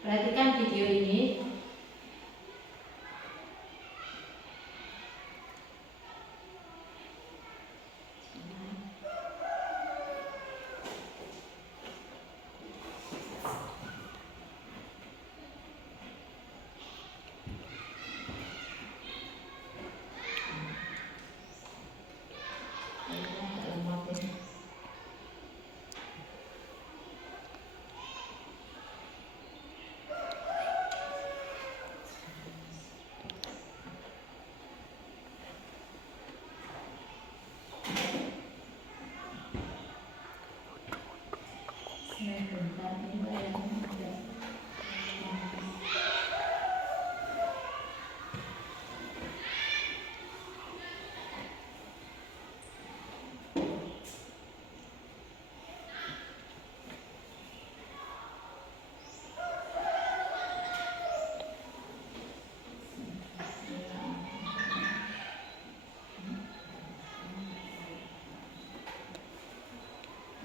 Perhatikan video ini.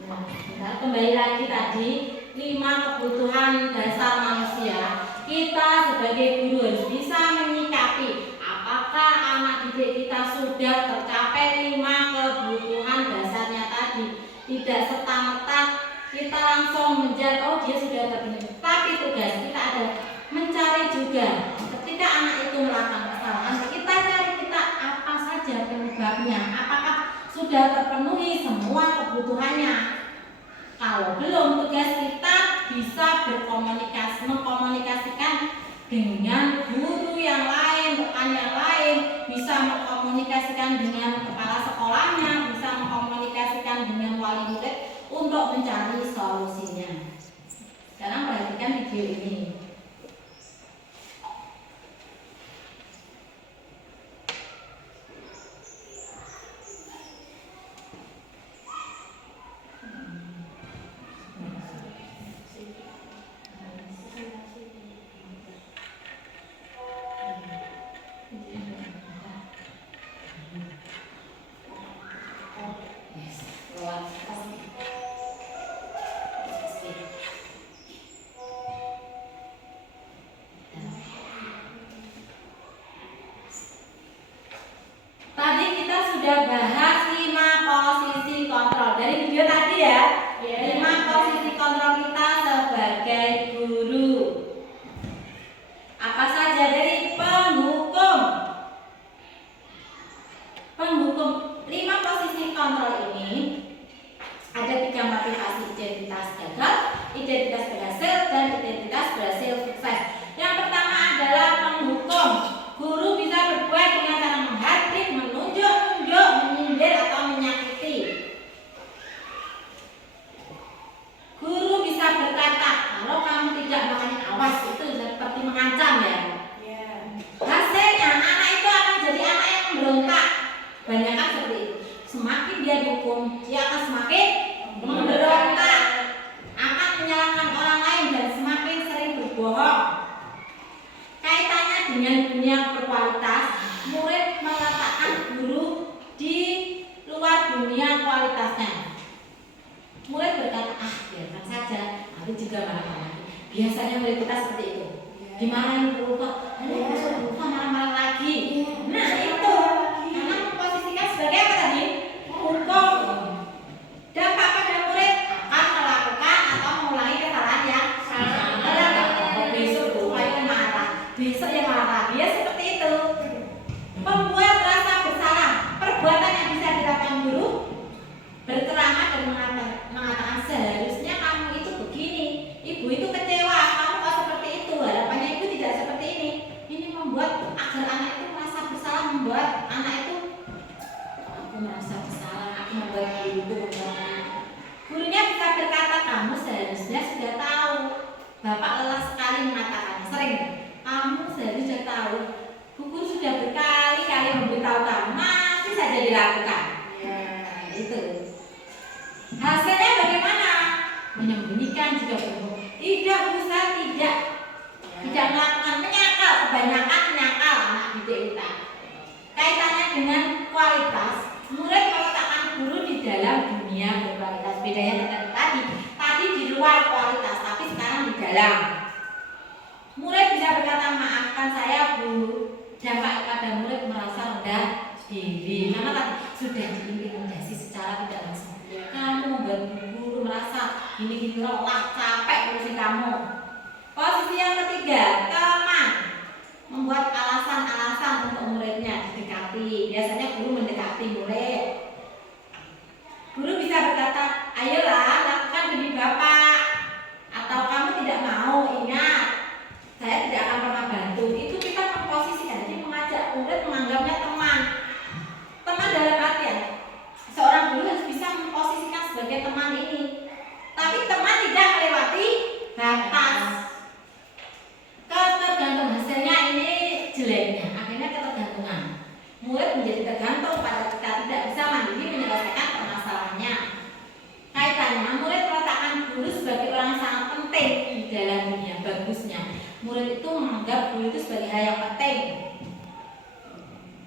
Nah, kembali lagi tadi 5 kebutuhan dasar manusia. Kita sebagai guru harus bisa menyikapi apakah anak didik kita sudah tercapai 5 kebutuhan dasarnya tadi. Tidak serta-merta kita langsung menjawab oh dia sudah terpenuhi. Tapi tugas kita ada mencari juga. Ketika anak itu melakukan kesalahan, kita cari apa saja penyebabnya. Apakah sudah terpenuhi semua kebutuhannya? Kalau belum, tugas kita bisa mengkomunikasikan dengan guru yang lain, rekan yang lain, bisa mengkomunikasikan dengan kepala sekolahnya, bisa mengkomunikasikan dengan wali murid untuk mencari solusinya. Sekarang perhatikan video ini. Tadi kita sudah bahas 5 posisi kontrol dari video tadi ya. 5 posisi kontrol kita sebagai guru. Apa saja? Dari penghukum. 5 posisi kontrol ini ada 3 motivasi: identitas gagal, identitas berhasil, dan identitas berhasil sukses. Yang pertama adalah penghukum. Guru bisa berbuat dengan cara menghardik, menunjuk, menyindir, atau menyakiti. Guru bisa berkata, kalau kamu tidak makanya awas, itu seperti mengancam ya. Hasilnya anak itu akan jadi anak yang memberontak. Banyak kan seperti itu. Semakin dia dihukum, dia akan semakin memberontak, akan menyalahkan orang lain dan semakin sering berbohong. Kaitannya dengan dunia berkualitas, murid meletakkan guru di luar dunia kualitasnya. Murid berkata, biarkan saja, nanti juga marah-marah. Biasanya murid kita seperti itu. Dimarahin guru kok, guru marah-marah lagi. Nah itu, karena memposisikan sebagai apa tadi? Hukum. Dampak pada murid akan melakukan atau mengulangi kesalahan yang sama. Besok guru itu marah, besok yang marah lagi, ya seperti itu. Membuat rasa bersalah. Perbuatan yang bisa dilakukan guru berceramah dan mengatakan seharusnya kamu itu begini, ibu itu kecewa, kamu kok seperti itu, harapannya ibu tidak seperti ini. Ini membuat agar anak itu merasa bersalah, membuat anak itu aku merasa bersalah, aku membuat guru itu bersalah. Gurunya bisa berkata, kamu seharusnya sudah tahu. Bapak lelah sekali mengatakan, sering, kamu seharusnya tahu. Guru sudah berkali-kali memberitahu kamu, masih saja dilakukan. Itu. Hasilnya bagaimana? Menyembunyikan juga berbohong. Tidak berusaha, tidak melakukan, menyangkal. Kebanyakan menyangkal anak didik kita. Kaitannya dengan kualitas, murid meletakkan guru di dalam dunia berkualitas. Bedanya dengan tadi di luar kualitas, tapi sekarang di dalam. Murid bisa berkata, maafkan saya bu. Dampak pada murid merasa rendah diri. Karena tadi sudah diintimidasi secara tidak langsung. Kamu membuat guru merasa gini-gini lelah, capek ngurusin kamu. Posisi yang ketiga, teman. Membuat alasan-alasan untuk muridnya didekati. Biasanya guru mendekati murid. Guru bisa berkata, ayolah lakukan demi bapak. Atau kamu tidak mau, ingat, saya tidak akan pernah bantu. Itu kita memposisikan, jadi mengajak murid menganggapnya teman. Teman dalam artian seorang guru harus bisa memposisikan sebagai teman ini. Tapi teman tidak melewati batas. Ketergantungan hasilnya ini jeleknya, akhirnya ketergantungan. Murid menjadi tergantung pada kita, tidak bisa mandiri menyelesaikan permasalahannya. Kaitannya, murid meletakkan guru sebagai orang yang sangat penting di dalam dunia. Bagusnya, murid itu menganggap guru itu sebagai hal yang penting.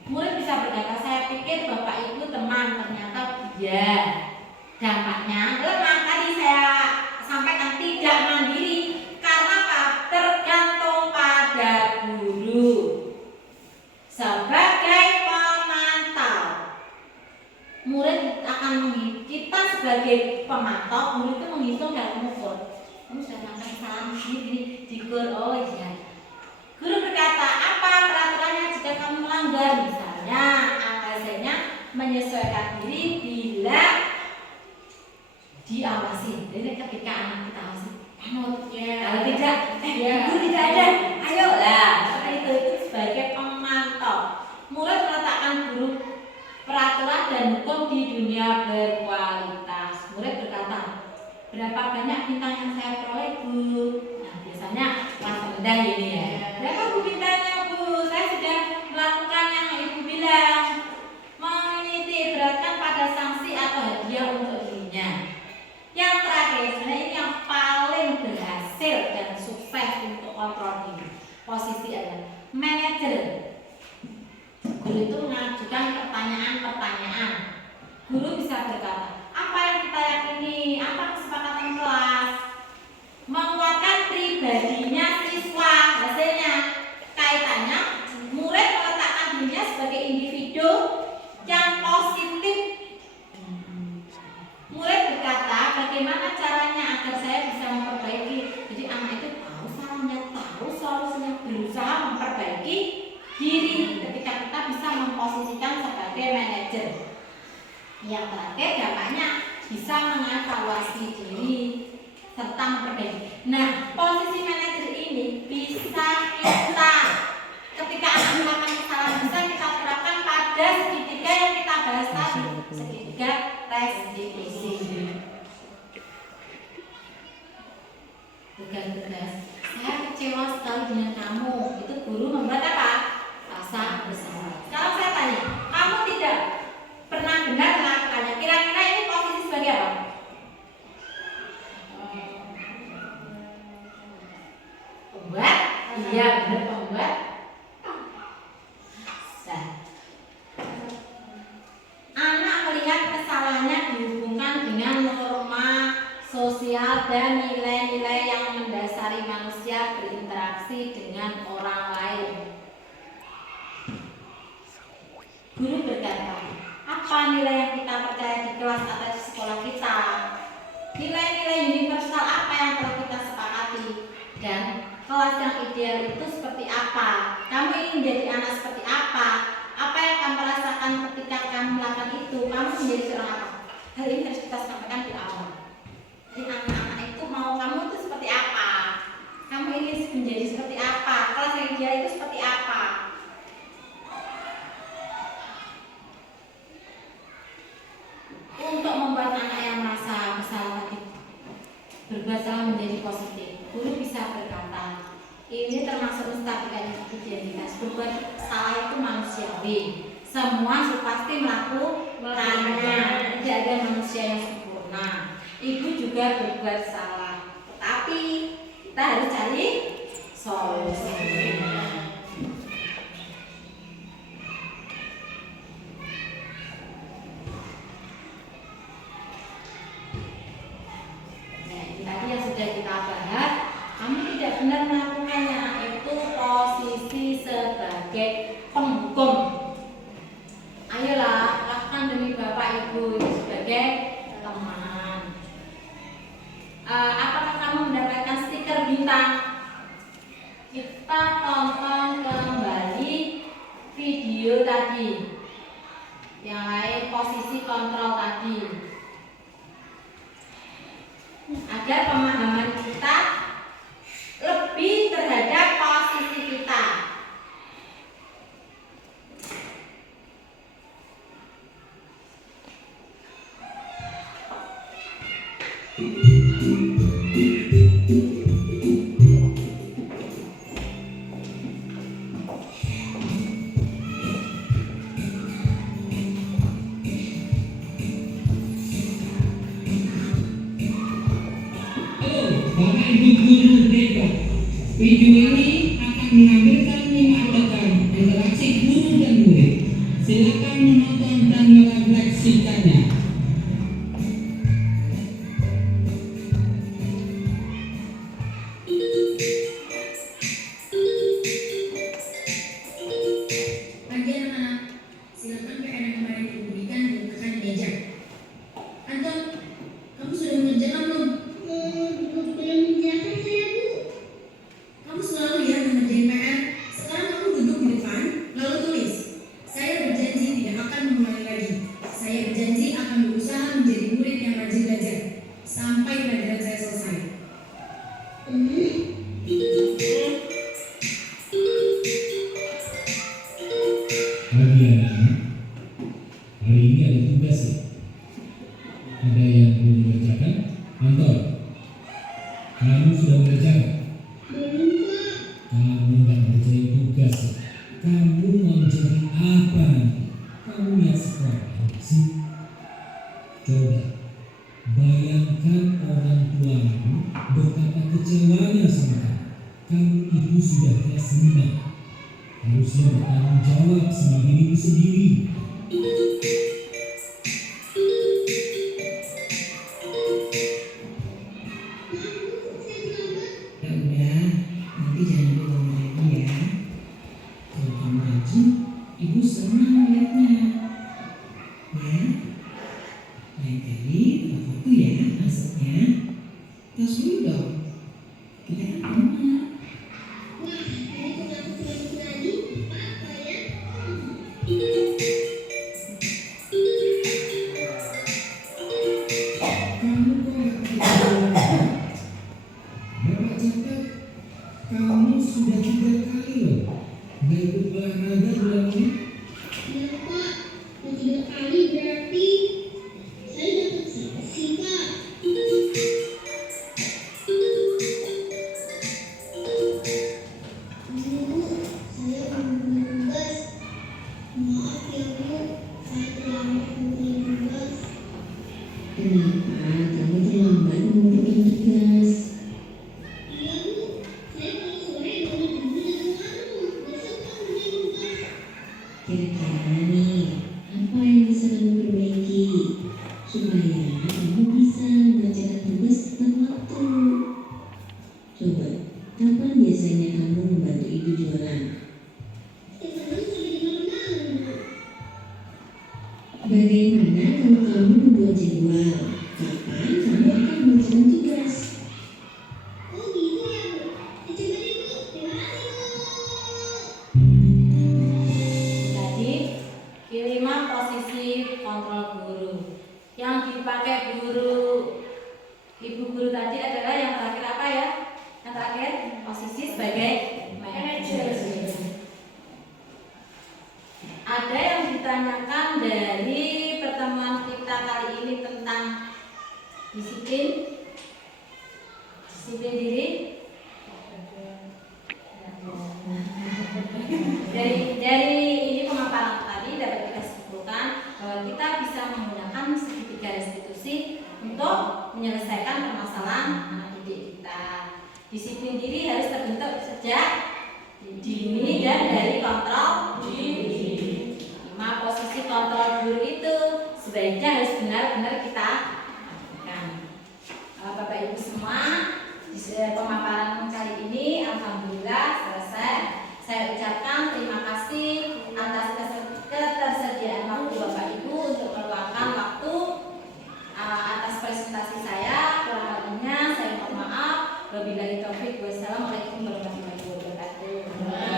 Murid bisa berkata, saya pikir bapak ibu teman, ternyata dia. Dampaknya lemah tadi saya sampaikan tidak mandiri karena apa? Tergantung pada guru sebagai pemantau. Murid akan kita sebagai pemantau, guru itu menghitung dan mengukur. Kamu sudah makan salam gini dikur, oh iya. Guru berkata, apa peraturannya jika kamu melanggar? Misalnya, AKZ-nya menyesuaikan diri bila diawasi. Jadi ketika anak kita awasi, panut. Kalau tidak, guru tidak ada. Ayolah, seperti itu sebagai pemantau. Murid meletakkan guru peraturan dan hukum di dunia berkualitas. Murid berkata, berapa banyak bintang yang saya peroleh, Bu? Nah, biasanya kelas rendah ini ya. Berapa Bu bintangnya, Bu? Saya sudah melakukan yang Ibu bilang. Meniti beratkan pada sanksi atau hadiah untuk dirinya. Yang terakhir, sebenarnya ini yang paling berhasil dan sukses untuk kontrol diri. Posisi adalah manajer. Guru itu mengajukan pertanyaan-pertanyaan. Guru bisa berkata, apa yang kita yakini, apa kesepakatan kelas, menguatkan pribadinya siswa. Hasilnya kaitannya murid meletakkan dirinya sebagai individu yang positif. Murid berkata, bagaimana caranya agar saya bisa memperbaiki. Jadi anak itu tahu salahnya, tahu solusinya, berusaha memperbaiki diri ketika kita bisa memposisikan sebagai manajer. Yang terakhir dampaknya bisa mengevaluasi diri serta memperbaiki. Nah, posisi manajer ini bisa kita ketika anak melakukan kesalahan bisa kita terapkan pada segitiga yang kita bahas tadi, segitiga restitusi. Tugas-tugas. Saya kecewa sekali dengan kamu. Itu guru membuat apa? Rasa bersalah. Kalau saya tanya, kamu tidak pernah benar melakukannya. Kira-kira ini posisi sebagai apa? Pembuat? Iya, benar pembuat. Nah, anak melihat kesalahannya dihubungkan dengan norma sosial dan nilai-nilai yang mendasari manusia berinteraksi dengan orang lain. Guru berkata, apa nilai yang kita percaya di kelas atau di sekolah kita? Nilai-nilai universal apa yang telah kita sepakati? Dan kelas yang ideal itu seperti apa? Kamu ingin menjadi anak seperti apa? Apa yang kamu rasakan ketika kamu melakukan itu? Kamu menjadi seorang apa? Hal ini harus kita sampaikan di awal. Jadi anak-anak itu mau kamu itu seperti apa? Kamu ingin menjadi seperti apa? Kelas yang ideal itu seperti apa? Untuk membuat anak yang merasa bersalah tadi berbuat salah menjadi positif, guru bisa berkata, ini termasuk menstabilkan identitas. Berbuat salah itu manusiawi. Semua pasti melakukannya. Tidak ada manusia yang sempurna. Ibu juga berbuat salah, tapi kita harus cari solusinya. Tadi yang sudah kita bahas, kamu tidak benar melakukannya, itu posisi sebagai penghukum. Ayolah, lakukan demi Bapak Ibu sebagai teman. Apakah kamu mendapatkan stiker bintang? Kita tonton kembali video tadi. Yang lain posisi kontrol tadi. Agar pemahaman kita lebih terhadap posisi kita. Bapak Ibu guru hebat. Video ini akan menampilkan 5 adegan interaksi guru dan murid. Silakan menonton dan merefleksikannya. ada yang perlu dikerjakan? Anton, kamu sudah mengerjakan? Belum, Pak. Kamu nggak ngerjain tugas. Kamu mau jadi apa nanti? Kamu lihat sekolah apa sih? Coba bayangkan orang tuamu betapa kecewanya sama kamu. Kamu itu sudah kelas 5. Harusnya bertanggung jawab sama dirimu sendiri. Ya udah, nanti jangan diulang lagi ya. Kalau kamu rajin, ibu senang melihatnya. Ya, lain kali foto ya maksudnya. Tas dulu dong. Kita kan teman. Wah, ini kenapa selalu berani? Apa ya? Kamu kok nggak kerja? Bapak catat, kamu sudah 3 kali loh nggak ikut olahraga bulan ini. Ya, Pak. Yang 3 kali berarti saya dapat berapa sih, Pak? Bu, saya belum tugas. Maaf ya, Bu. Saya terlambat mengumpulkan tugas. Kenapa kamu terlambat mengumpulkan tugas? Iya, Bu. Saya kalau sore bangun ibu dalam warung. Besok kan ngerjain tugas. Kira-kira nih, apa yang bisa kamu perbaiki supaya kamu bisa mengerjakan tugas tepat waktu? Coba, kapan biasanya kamu membantu ibu jualan? Kadang sampai di malam-malam, Bu. Bagaimana kalau kamu membuat jadwal? Kapan kamu akan mengerjakan tugas? Oh gitu ya, Bu. Coba deh, Bu. Terima kasih, Bu. Jadi kiriman posisi kontrol guru. Yang dipakai ibu guru tadi adalah yang terakhir apa ya? Yang terakhir posisi sebagai manajer. Ada yang ditanyakan dari pertemuan kita kali ini tentang disiplin diri. Dari ini pemaparan tadi dapat kita simpulkan bahwa kita bisa menggunakan segitiga restitusi untuk menyelesaikan permasalahan anak didik kita. Disiplin diri harus terbentuk sejak dini dan dari kontrol diri. 5 posisi kontrol guru itu sebaiknya harus benar-benar kita lakukan. Bapak Ibu semua, di pemaparan kali ini alhamdulillah selesai. Saya ucapkan terima kasih atas ketersediaan waktu Bapak Ibu untuk meluangkan waktu atas presentasi saya. Kurang lebihnya saya mohon maaf. Wabillahi taufik. Wassalamualaikum warahmatullahi wabarakatuh.